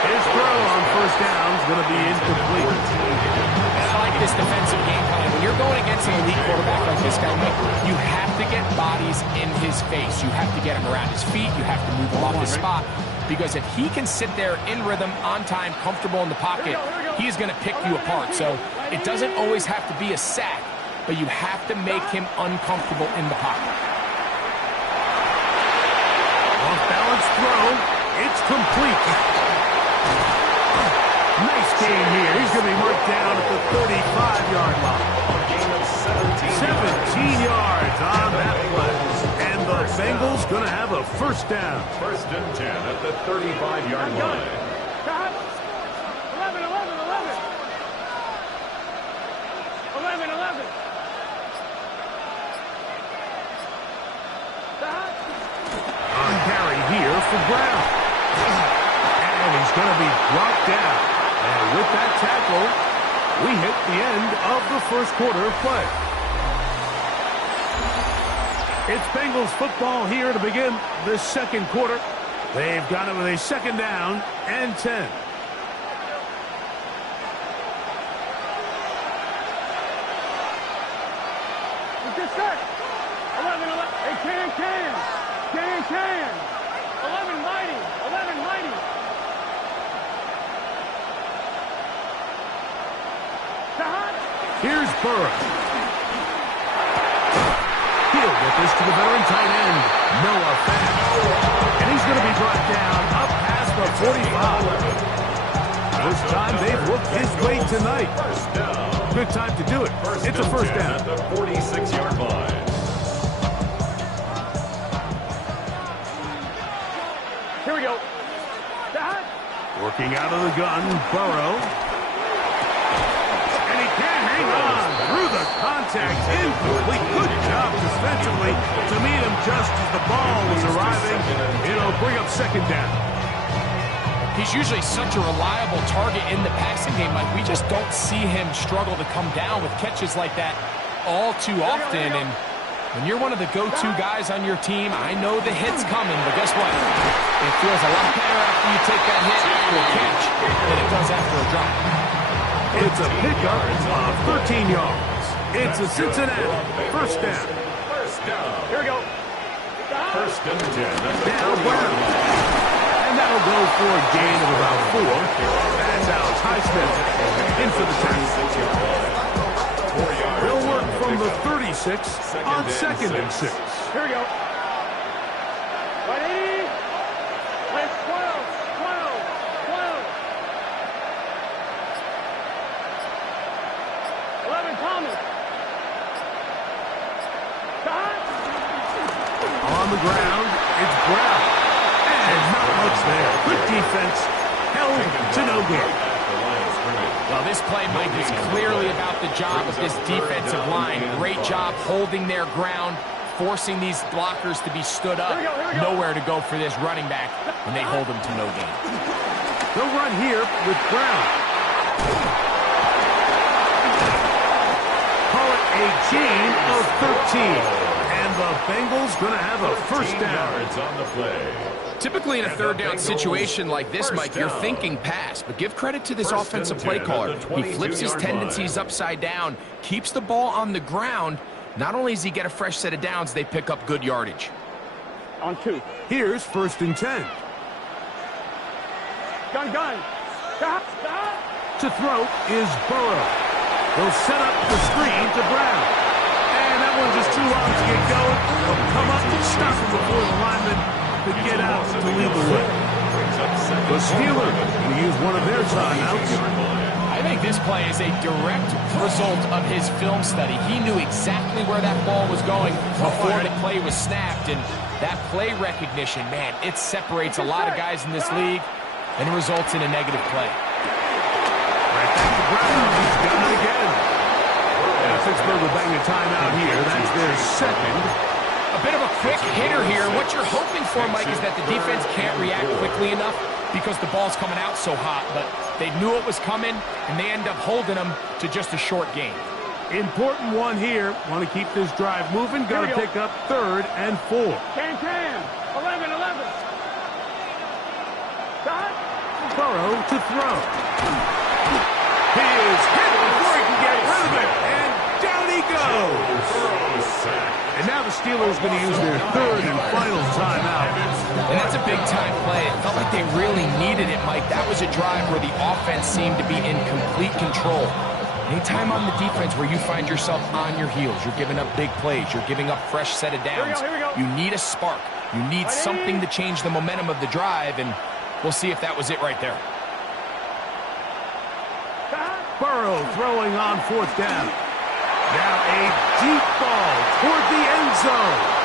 His throw on first down is going to be incomplete. And I like this defensive game plan. When you're going against an elite quarterback like this guy, Nick, you have to get bodies in his face. You have to get him around his feet. You have to move him off his spot. Because if he can sit there in rhythm, on time, comfortable in the pocket, he's going to pick you apart. So it doesn't always have to be a sack, but you have to make him uncomfortable in the pocket. Off-balance throw. It's complete. Nice game here. He's going to be marked down at the 35-yard line. A gain of 17 yards on that play. And the Bengals going to have a first down. First and 10 at the 35-yard line. 11. 11. On carry here for Brown. And he's going to be brought down. And with that tackle, we hit the end of the first quarter of play. It's Bengals football here to begin the second quarter. They've got it with a second down and 10. Get set. 11. Hey, can. 11 mighty. Here's Burrow. Get this to the veteran tight end, Noah Fant. And he's going to be brought down up past the 45. First time they've looked his way tonight. Good time to do it. It's a first down. At the 46-yard line. Here we go. Working out of the gun, Burrow. And he can't hang on through the contact. Incomplete. Good job defensively to meet him just as the ball was arriving. It'll bring up second down. He's usually such a reliable target in the passing game. Like, we just don't see him struggle to come down with catches like that all too often. And when you're one of the go-to guys on your team, I know the hit's coming, but guess what? It feels a lot better after you take that hit after a catch than it does after a drop. It's a pickup of 13 yards. It's a Cincinnati first down. Here we go. First and 10. Now Brown. And that'll go for a gain of about 4. That's Alex Highsmith in for the tackle. They'll work from the 36 on second and 6. Here we go. Ready? Let's 12, 12, 12. 11, Thomas. On the ground, it's Brown. And not much there. Good defense. Held to no good. Well, this play, Mike, is clearly about the job of this defensive line. Great job holding their ground, forcing these blockers to be stood up. Nowhere to go for this running back when they hold them to no gain. They'll run here with Brown. Call it a gain of 13. And the Bengals going to have a first down. On the play. Typically in a third down situation like this, Mike, you're thinking pass, but give credit to this offensive play caller. He flips his tendencies upside down, keeps the ball on the ground. Not only does he get a fresh set of downs, they pick up good yardage. On 2. Here's first and 10. Gun. Stop. To throw is Burrow. He'll set up the screen to Brown. And that one's just too long to get going. He'll come up and stop him before the lineman could get out to lead the way. The Steelers going to use one of their timeouts. I think this play is a direct result of his film study. He knew exactly where that ball was going before the play was snapped, and that play recognition, man, it separates a lot of guys in this league, and it results in a negative play. Right back to Brown. He's done it again. Yeah, Pittsburgh will bang a timeout here. That's their second. A bit of a quick hitter here. What you're hoping for, Mike, is that the defense can't react quickly enough because the ball's coming out so hot. But they knew it was coming, and they end up holding them to just a short gain. Important one here. Want to keep this drive moving. Got to pick up 3rd and 4. Can. 11. Stop. Burrow to throw. He is hit before he can get rid of it. And down he goes. And now the Steelers going to use their 3rd and final timeout. And that's a big-time play. It felt like they really needed it, Mike. That was a drive where the offense seemed to be in complete control. Anytime on the defense where you find yourself on your heels, you're giving up big plays, you're giving up fresh set of downs, Here we go. you need a spark. You need something to change the momentum of the drive, and we'll see if that was it right there. Burrow throwing on 4th down. Now a deep ball toward the end zone.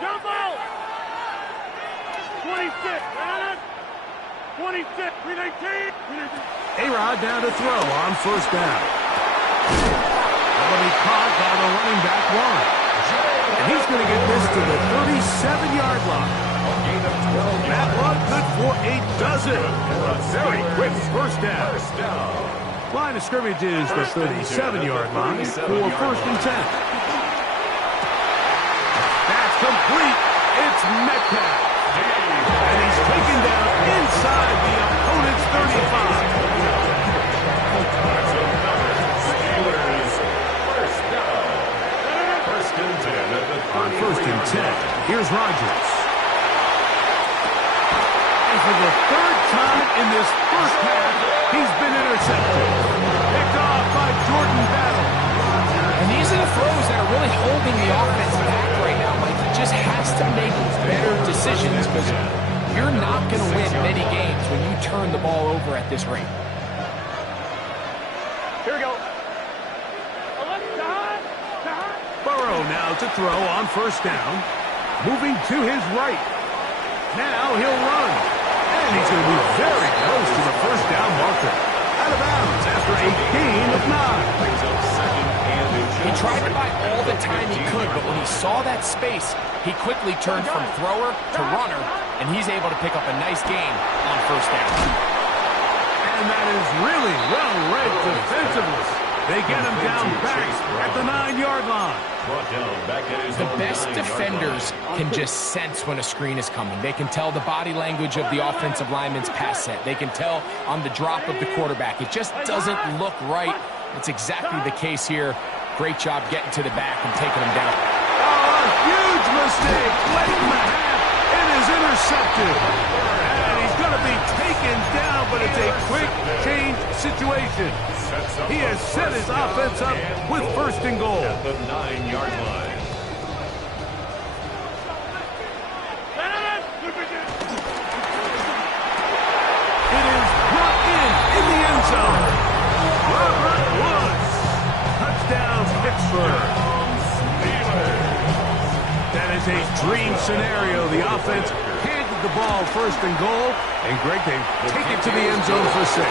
Jump ball. 26. 26. 319. A-Rod down to throw on first down. That'll be caught by the running back Warren. And he's going to get this to the 37-yard line. That run good for a dozen. Very quick first down. Line of scrimmage is the 37-yard line for first and 10. That's complete. It's Metcalf. And he's taken down inside the opponent's 35. On first and 10, here's Rodgers. And for the third time in this first half, he's been intercepted. Picked off by Jordan Battle. And these are the throws that are really holding the offense back right now. Mike, he just has to make better decisions because you're not going to win many games when you turn the ball over at this rate. Here we go. Burrow now to throw on first down. Moving to his right. Now he'll run. And he's going to be very close to the first down marker. Out of bounds after a gain of 9. He tried to buy all the time he could, but when he saw that space, he quickly turned from thrower to runner, and he's able to pick up a nice gain on first down. And that is really well read defensively. They get him down back at the 9-yard line. The best defenders can just sense when a screen is coming. They can tell the body language of the offensive lineman's pass set. They can tell on the drop of the quarterback. It just doesn't look right. It's exactly the case here. Great job getting to the back and taking him down. Oh, a huge mistake late in the half. It is intercepted. And he's going to be taken down, but it's a quick change situation. He has set his offense up with first and goal. At the 9-yard line. It is brought in the end zone. Robert Woods. Touchdown, Pittsburgh. That is a dream scenario. The offense handed the ball first and goal. And Greg, they take it to the end zone for 6.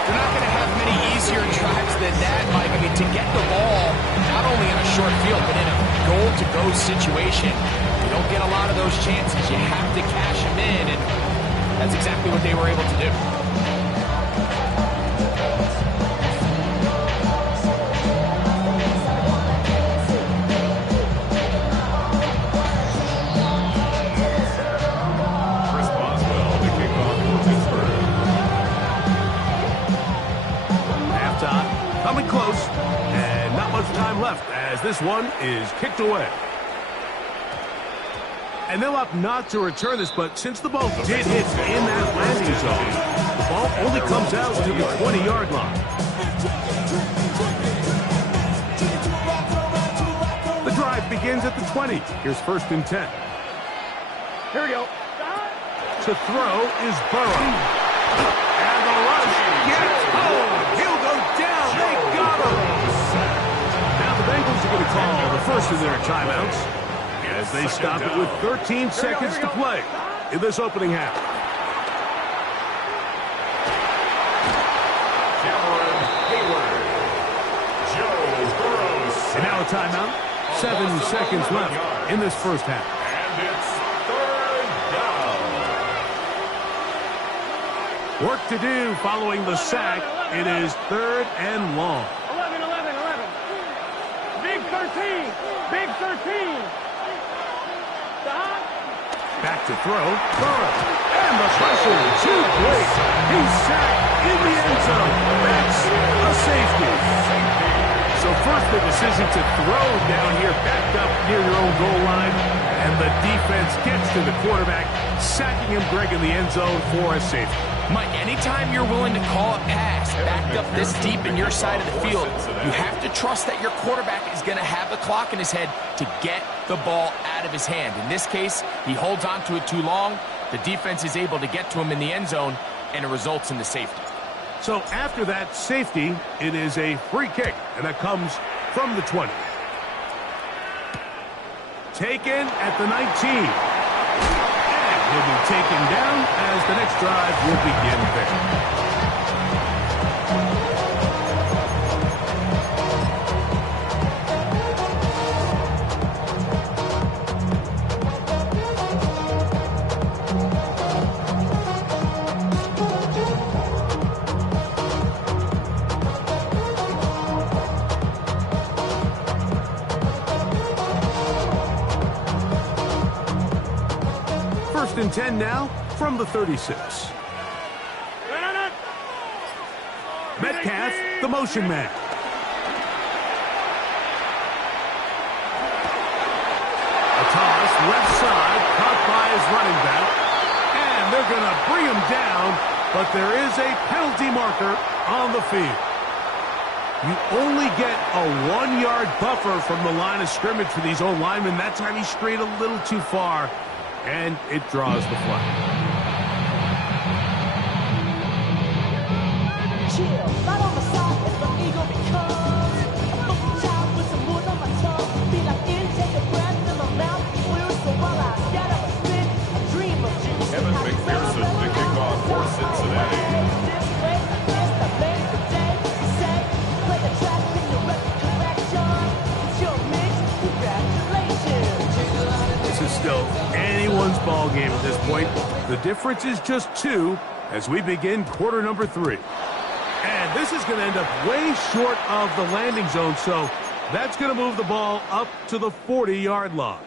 They're not going to have many easier drives than that, Mike. I mean, to get the ball, not only in a short field, but in a goal-to-go situation, you don't get a lot of those chances. You have to cash them in, and that's exactly what they were able to do. Coming close, and not much time left as this one is kicked away. And they'll opt not to return this, but since the ball did hit in that landing zone, the ball only comes out to the 20-yard line. The drive begins at the 20. Here's first and 10. Here we go. To throw is Burrow. And the rush gets home. He'll go down. They got him. Now the Bengals are going to call the first of their timeouts as they stop it with 13 seconds to play in this opening half. Cameron Hayward. Joe Burrow. And now a timeout. 7 seconds left in this first half. And it's third down. Work to do following the sack. It is third and long. 11. Big 13. Big 13. Stop. Back to throw. Burrow. And the pressure too great. He's sacked in the end zone. That's a safety. So first the decision to throw down here, backed up near your own goal line. And the defense gets to the quarterback, sacking him, Greg, in the end zone for a safety. Mike, anytime you're willing to call a pass backed up this deep in your side of the field, you have to trust that your quarterback is going to have the clock in his head to get the ball out of his hand. In this case, he holds on to it too long. The defense is able to get to him in the end zone, and it results in the safety. So after that safety, it is a free kick, and that comes from the 20. taken at the 19. And he'll be taken down as the next drive will begin there. First and 10 now from the 36. Metcalf, the motion man. A toss, left side, caught by his running back. And they're going to bring him down, but there is a penalty marker on the field. You only get a 1-yard buffer from the line of scrimmage for these old linemen. That time he strayed a little too far, and it draws the flag. Kevin McPherson to kick off for Cincinnati. This is still anyone's ball game at this point. The difference is just 2 as we begin quarter number 3. And this is going to end up way short of the landing zone, so that's going to move the ball up to the 40-yard line.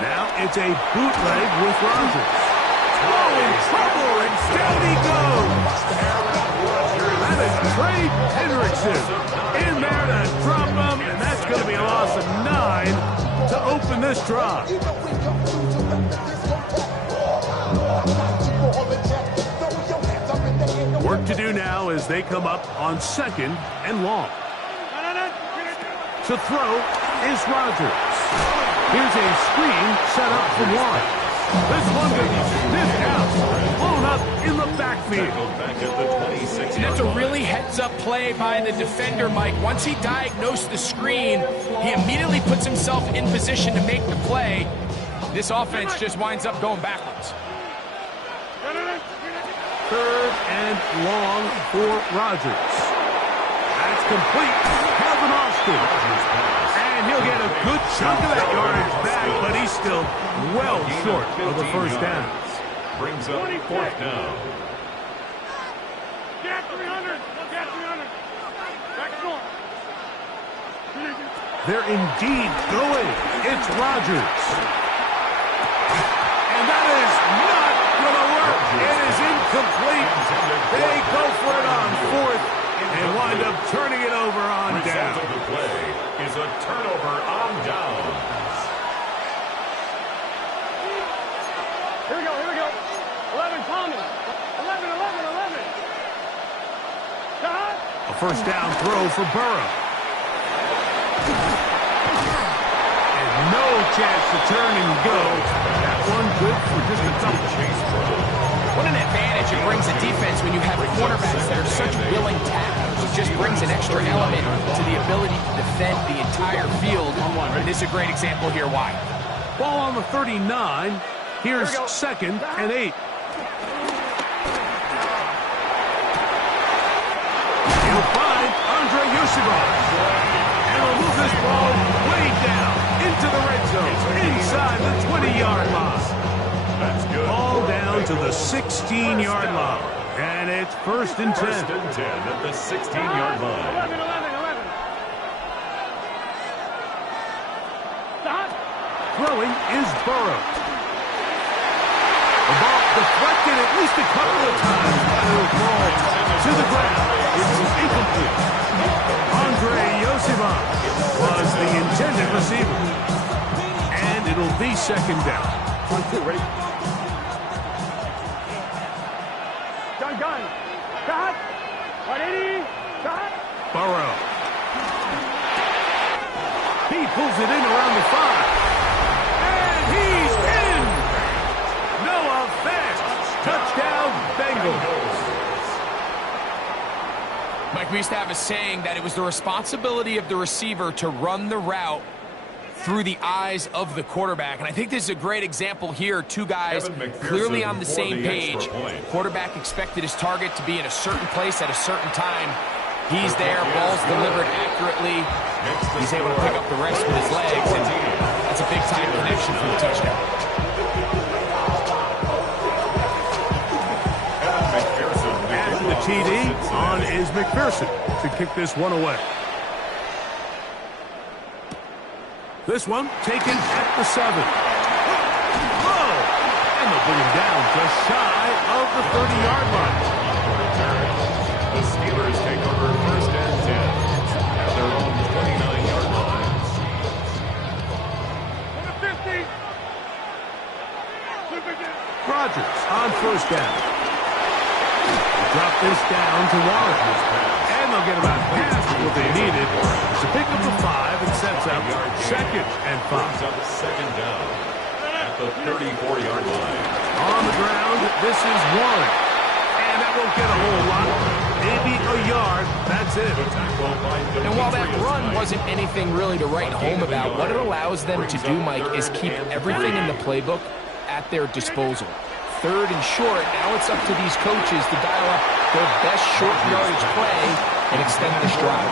Now it's a bootleg with Rodgers. Oh, in trouble, and down he goes. That is Trey Hendrickson in there to drop him, and that's going to be a loss of 9 to open this drive. Work to do now as they come up on 2nd and long. To throw is Rodgers. Here's a screen set up for one. This one goes sniffed out, blown up in the backfield. And that's a really heads-up play by the defender, Mike. Once he diagnosed the screen, he immediately puts himself in position to make the play. This offense just winds up going backwards. 3rd and long for Rodgers. That's complete. Calvin Austin. And he'll get a good chunk of that yardage back, but he's still well short of the first down. Brings up 4th down. Get 300. Get 300. Back to They're indeed going. It's Rodgers. And that is not going to work. It is incomplete. They go for it on 4th and wind up turning it over on down. The play is a turnover on downs. Here we go. 11, Tommy. 11. Shot. A first down throw for Burrow. And no chance to turn and go. That one good for just a couple. What an advantage it brings a defense when you have cornerbacks that are such willing tacklers. It just brings an extra element to the ability to defend the entire field. And this is a great example here why. Ball on the 39. Here's 2nd and 8. He'll find Andre Yosibov. And will move this ball way down into the red zone, inside the 20-yard line. That's good. Ball down to the 16-yard line. And it's 1st and 10. 1st and 10 at the 16-yard line. 11. Stop. Throwing is Burrow. The ball deflected at least a couple of times, but it will fall to the ground. It's incomplete. Andre Yosibov was the intended receiver. And it'll be 2nd down. 1-2, ready? Gun. Shot. 180. Shot. Burrow. He pulls it in around the 5. And he's in! Noah Fant. Touchdown, Bengals. Mike, we used to have a saying that it was the responsibility of the receiver to run the route through the eyes of the quarterback. And I think this is a great example here. Two guys clearly on the same page. Quarterback expected his target to be in a certain place at a certain time. He's there, ball's delivered accurately. He's able to pick up the rest with his legs, and that's a big-time connection for the touchdown. After the TD, on is McPherson to kick this one away. This one taken at the 7. Oh! And they'll bring him down just shy of the 30-yard line. The Steelers take over 1st and 10 at their own 29-yard line. Rodgers on 1st down. Drop this down to Warren. And they'll get about half of what they needed to pick up the 5 and sets up 2nd and 5. Up 2nd down at the 34-yard line. On the ground, this is Warren. And that won't get a whole lot. Maybe a yard. That's it. And while that run wasn't anything really to write home about, what it allows them to do, Mike, is keep everything in the playbook at their disposal. 3rd and short, now it's up to these coaches to dial up their best short yardage play and extend this drive.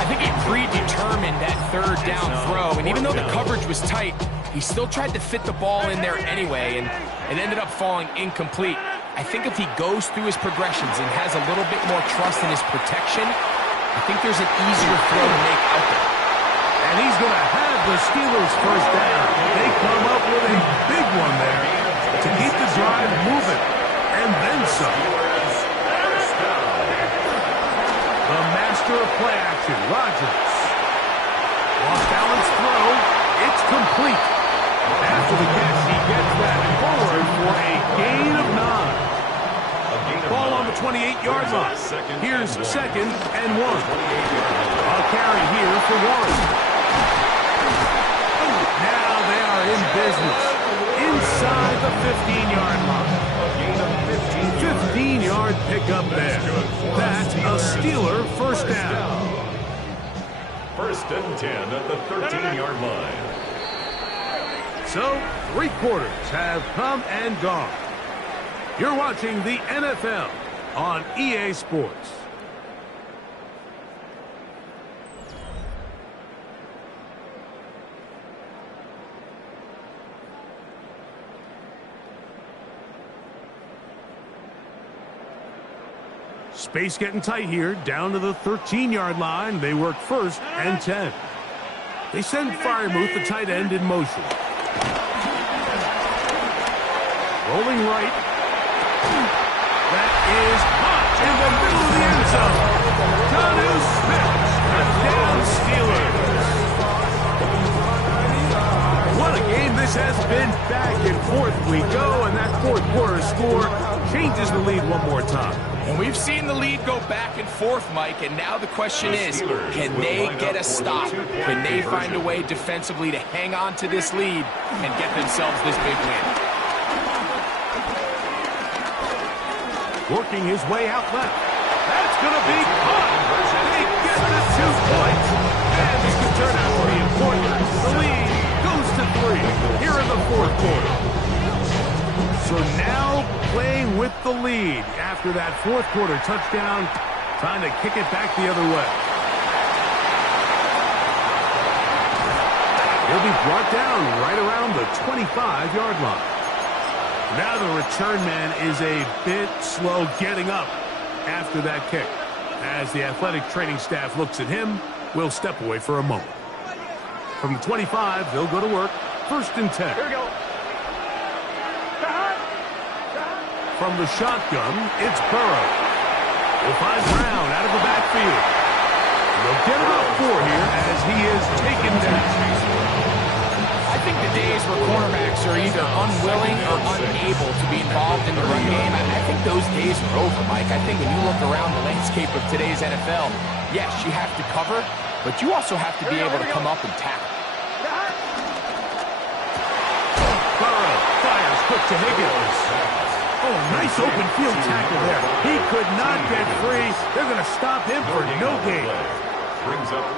I think he predetermined that 3rd down throw, and even though the coverage was tight, he still tried to fit the ball in there anyway, and it ended up falling incomplete. I think if he goes through his progressions and has a little bit more trust in his protection, I think there's an easier throw to make out there. And he's going to have the Steelers 1st down. They come up with a big one there to keep the drive moving, and then some. The master of play action, Rodgers. Off balance throw, it's complete. After the catch, he gets that forward for a gain of 9. Ball on the 28-yard line. Here's 2nd and 1. A carry here for Warren. Now they are in business. Inside the 15-yard line. 15-yard pickup there. That's a Steeler 1st down. 1st and 10 at the 13-yard line. So, 3 quarters have come and gone. You're watching the NFL on EA Sports. Space getting tight here, down to the 13-yard line. They work 1st and 10. They send Freiermuth, the tight end, in motion. Rolling right. That is hot in the middle of the end zone. Jonnu Smith, touchdown Steelers. What a game this has been. Back and forth we go, and that 4th quarter score changes the lead one more time. And we've seen the lead go back and forth, Mike, and now the question is, can they get a stop? Can they find a way defensively to hang on to this lead and get themselves this big win? Working his way out left. That's going to be caught. They get the 2 points. And this could turn out to be important. The lead goes to 3 here in the 4th quarter. So now playing with the lead after that 4th quarter touchdown, trying to kick it back the other way. He'll be brought down right around the 25-yard line. Now the return man is a bit slow getting up after that kick. As the athletic training staff looks at him, we'll step away for a moment. From the 25, they'll go to work. 1st and 10. Here we go. From the shotgun, it's Burrow. We'll find Brown out of the backfield. They'll get about 4 here as he is taken down. I think the days where cornerbacks are either unwilling or unable to be involved in the run game, I think those days are over, Mike. I think when you look around the landscape of today's NFL, yes, you have to cover, but you also have to be able to come up and tackle. Burrow fires quick to Higgins. Oh, nice open field tackle there. He could not get free. They're going to stop him for no gain.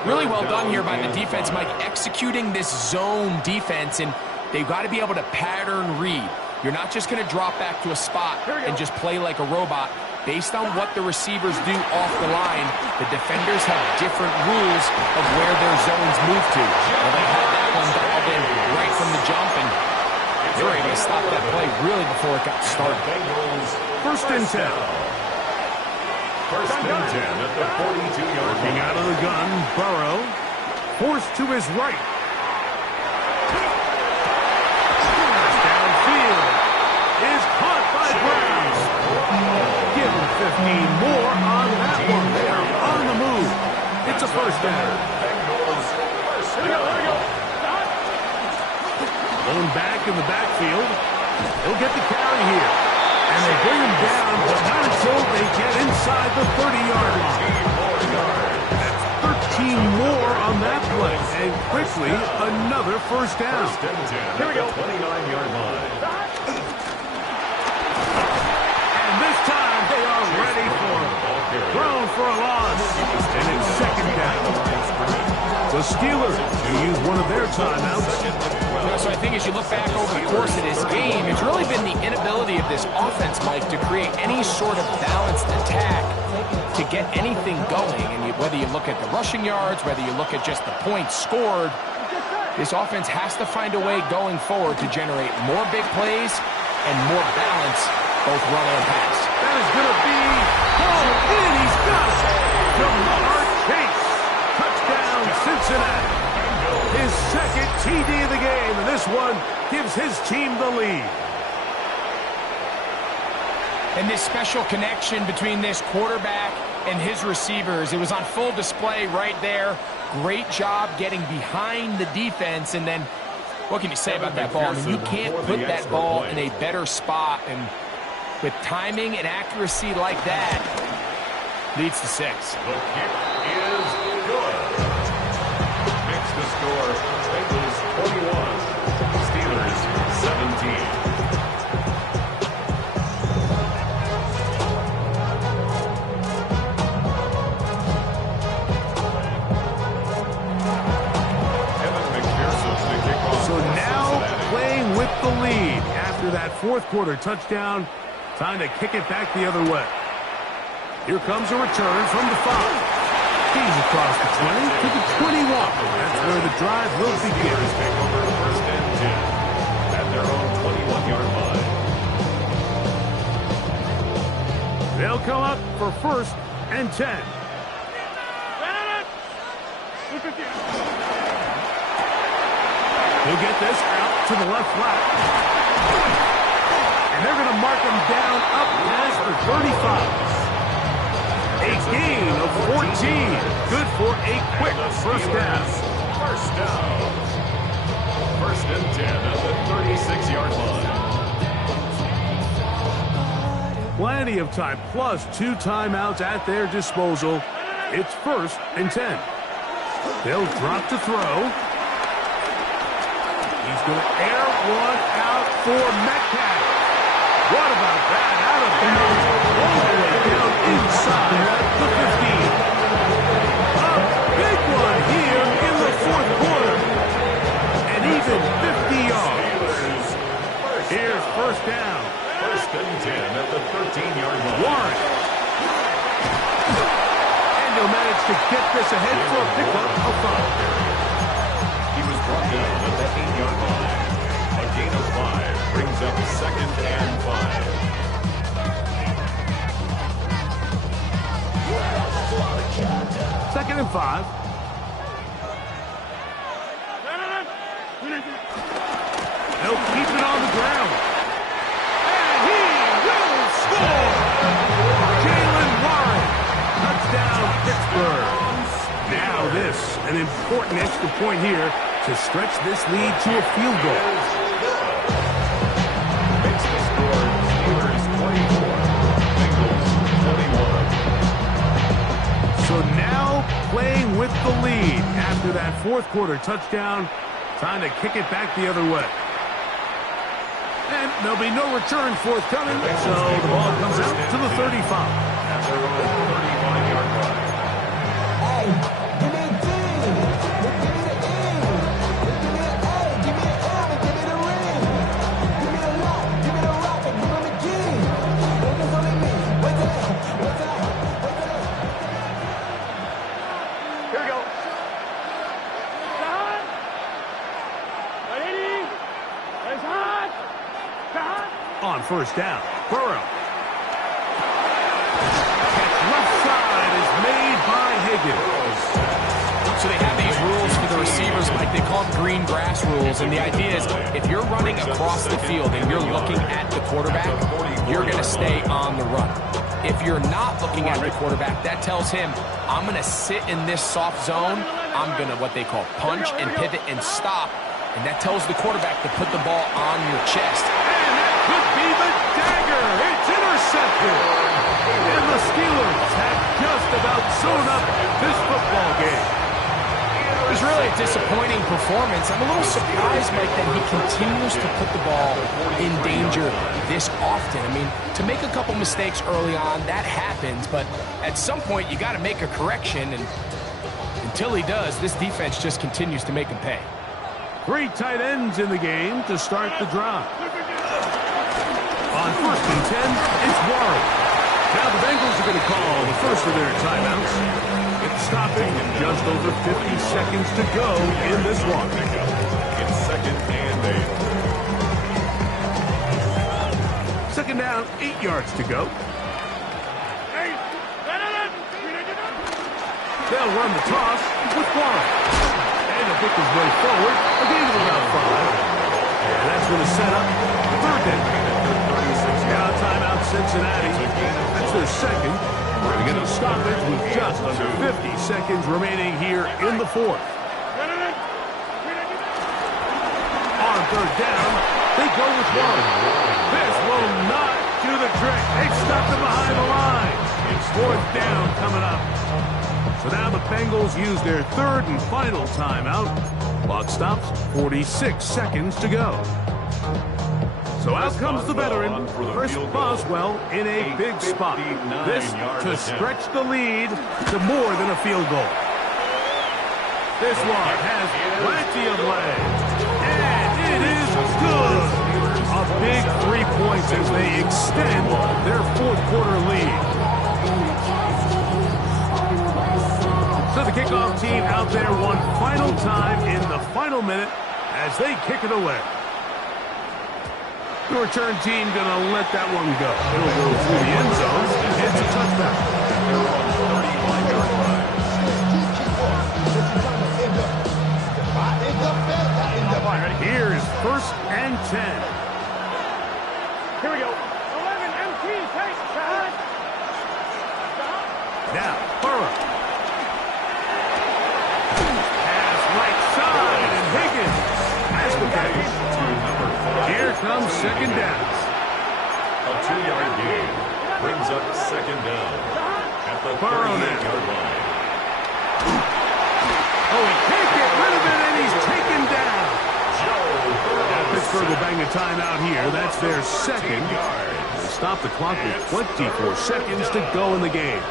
Really well done here by the defense, Mike, executing this zone defense, and they've got to be able to pattern read. You're not just going to drop back to a spot and just play like a robot. Based on what the receivers do off the line, the defenders have different rules of where their zones move to. Well, they had that one dialed in right from the jump, and they were able to stop that play really before it got started. First and 10. First and 10 at the 42-yard Working out of the gun, Burrow. Forced to his right. Downfield is caught by Brown. Give him 15 more on that one. They are on the move. It's a first down. Going back in the backfield. He'll get the carry here. And they bring him down, but not until they get inside the 30-yard line. That's 13 more on that play. And quickly, another first down. Here we go. 29-yard line. And this time, they are ready for him. Thrown for a loss. And it's second down. The Steelers use one of their timeouts. So I think as you look back over the course of this game, it's really been the inability of this offense, Mike, to create any sort of balanced attack to get anything going. And whether you look at the rushing yards, whether you look at just the points scored, this offense has to find a way going forward to generate more big plays and more balance, both run and pass. That is going to be hauled in. He's got it. Jamar Chase. Touchdown, Cincinnati. His second TD of the game, and this one gives his team the lead. And this special connection between this quarterback and his receivers, it was on full display right there. Great job getting behind the defense, and then what can you say about that ball? I mean, you can't put that ball in a better spot, and with timing and accuracy like that, leads to 6. The kick is good. Makes the score Bengals 21, Steelers 17. So now playing with the lead after that fourth quarter touchdown. Time to kick it back the other way. Here comes a return from the 5. He's across the 20 to the 21. That's where the drive will begin. Take over first and 10 at their own 21-yard line. They'll come up for first and 10. He'll get this out to the left flat. And they're going to mark him down up past the 35. A gain of 14. Good for a quick first down. First down. First and 10 at the 36-yard line. Plenty of time, plus 2 timeouts at their disposal. It's first and 10. They'll drop to throw. He's going to air one out for Metcalf. What about that? Out of bounds, all the way down inside the 15. A big one here in the fourth quarter. And even 50 yards. Here's first down. First and 10 at the 13-yard line. Warren. And he'll manage to get this ahead for a pickup of 5. He was brought down at the 8-yard line. A gain of 5 brings up second and 5. Second and 5. They'll keep it on the ground. And he will score! Jaylen Warren. Touchdown, Pittsburgh. Now this, an important extra point here to stretch this lead to a field goal. Makes the score Steelers 24, Bengals 21. So now playing with the lead after that fourth quarter touchdown. Time to kick it back the other way. And There'll be no return forthcoming, so the ball comes out to the 35. At their own 35-yard line. On first down, Burrow. Catch left side is made by Higgins. So they have these rules for the receivers, Mike. They call them green grass rules. And the idea is if you're running across the field and you're looking at the quarterback, you're going to stay on the run. If you're not looking at the quarterback, that tells him, I'm going to sit in this soft zone. I'm going to what they call punch and pivot and stop. And that tells the quarterback to put the ball on your chest. Could be the dagger. It's intercepted. And the Steelers have just about sewn up this football game. It was really a disappointing performance. I'm a little surprised, Mike, that he continues to put the ball in danger this often. I mean, to make a couple mistakes early on, that happens. But at some point, you got to make a correction. And until he does, this defense just continues to make him pay. 3 tight ends in the game to start the drive. On first and 10, it's Warren. Now the Bengals are going to call the first of their timeouts. It's stopping and just over 50 seconds to go in this one. It's 2nd and 8. Second down, 8 yards to go. They'll run the toss with Warren. And he'll pick his way forward, a gain of about 5. And that's going to set up the third down. Now timeout Cincinnati. That's their second. We're going to stop it with just under 50 seconds remaining here in the fourth. On third down, they go with Warren. This will not do the trick. They stopped him behind the line. It's fourth down coming up. So now the Bengals use their third and final timeout. Clock stops, 46 seconds to go. So out comes the veteran, Chris Boswell, in a big spot. This to stretch the lead to more than a field goal. This one has plenty of legs, and it is good. A big 3 points as they extend their fourth quarter lead. So the kickoff team out there one final time in the final minute as they kick it away. The return team going to let that one go. It'll go through the end zone. It's a touchdown. Here's 1st and 10. Here we go. 11 MT, take, Shahad. Now, Burrow. Pass right side, and Higgins has the catch. Here comes second down. A 2-yard gain brings up 2nd down at the 38-yard line. Oh, he can't get rid of it, and he's taken down. Pittsburgh will bang a timeout here. That's their second. They stop the clock with 24 seconds to go in the game.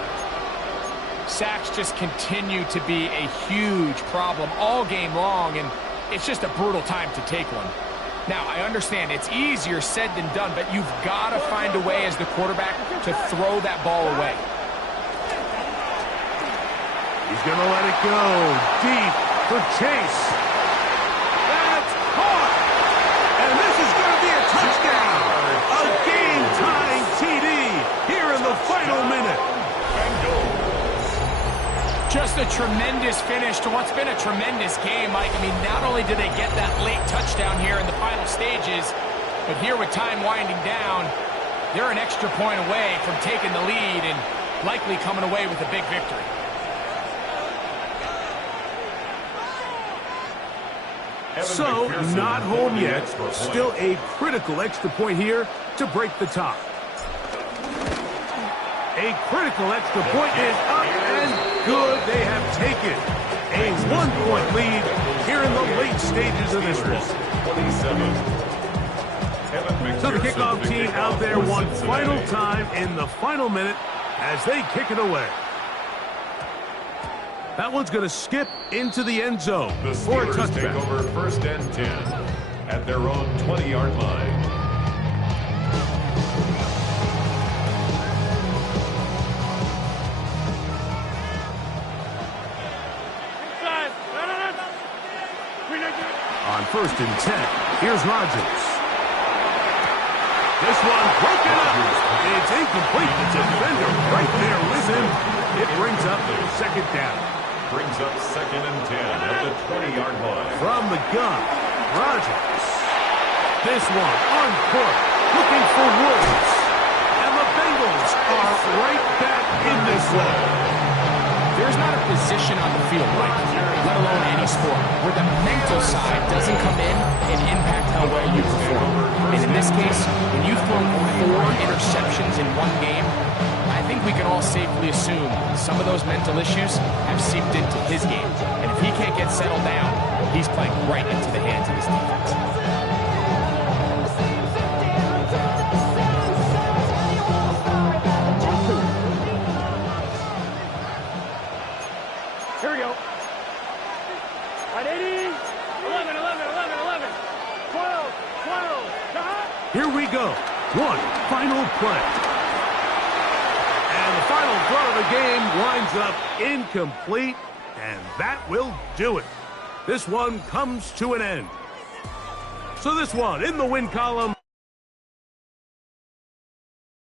Sacks just continue to be a huge problem all game long, and it's just a brutal time to take one. Now, I understand it's easier said than done, but you've got to find a way as the quarterback to throw that ball away. He's going to let it go deep for Chase. That's caught. And this is going to be a touchdown. A game-tying TD here in the final minute. Just a tremendous finish to what's been a tremendous game, Mike. I mean, not only did they get that late touchdown here in the final stages, but here with time winding down, they're an extra point away from taking the lead and likely coming away with a big victory. So, not home yet. Still a critical extra point here to break the tie. A critical extra point is up and good. They have taken a 1-point lead here in the late stages of this one. 27. So the kickoff team out there one final time in the final minute as they kick it away. That one's going to skip into the end zone for a touchback. Take over 1st and 10 at their own 20-yard line. On 1st and 10, here's Rodgers. This one broken up. It's incomplete. The defender right there with him. It brings up the 2nd down. Brings up 2nd and 10 at the 20-yard line. From the gun, Rodgers. This one on court, looking for Woods. And the Bengals are right back in this one. There's not a position on the field, Mike, let alone any sport, where the mental side doesn't come in and impact how well you perform. And in this case, when you've thrown 4 interceptions in one game, I think we can all safely assume some of those mental issues have seeped into his game. And if he can't get settled down, he's playing right into the hands of his defense. Here we go. Right, 80, 11, 11, 11, 11, 12, 12, Here we go. One final play. And the final throw of the game winds up incomplete, and that will do it. This one comes to an end. So this one in the win column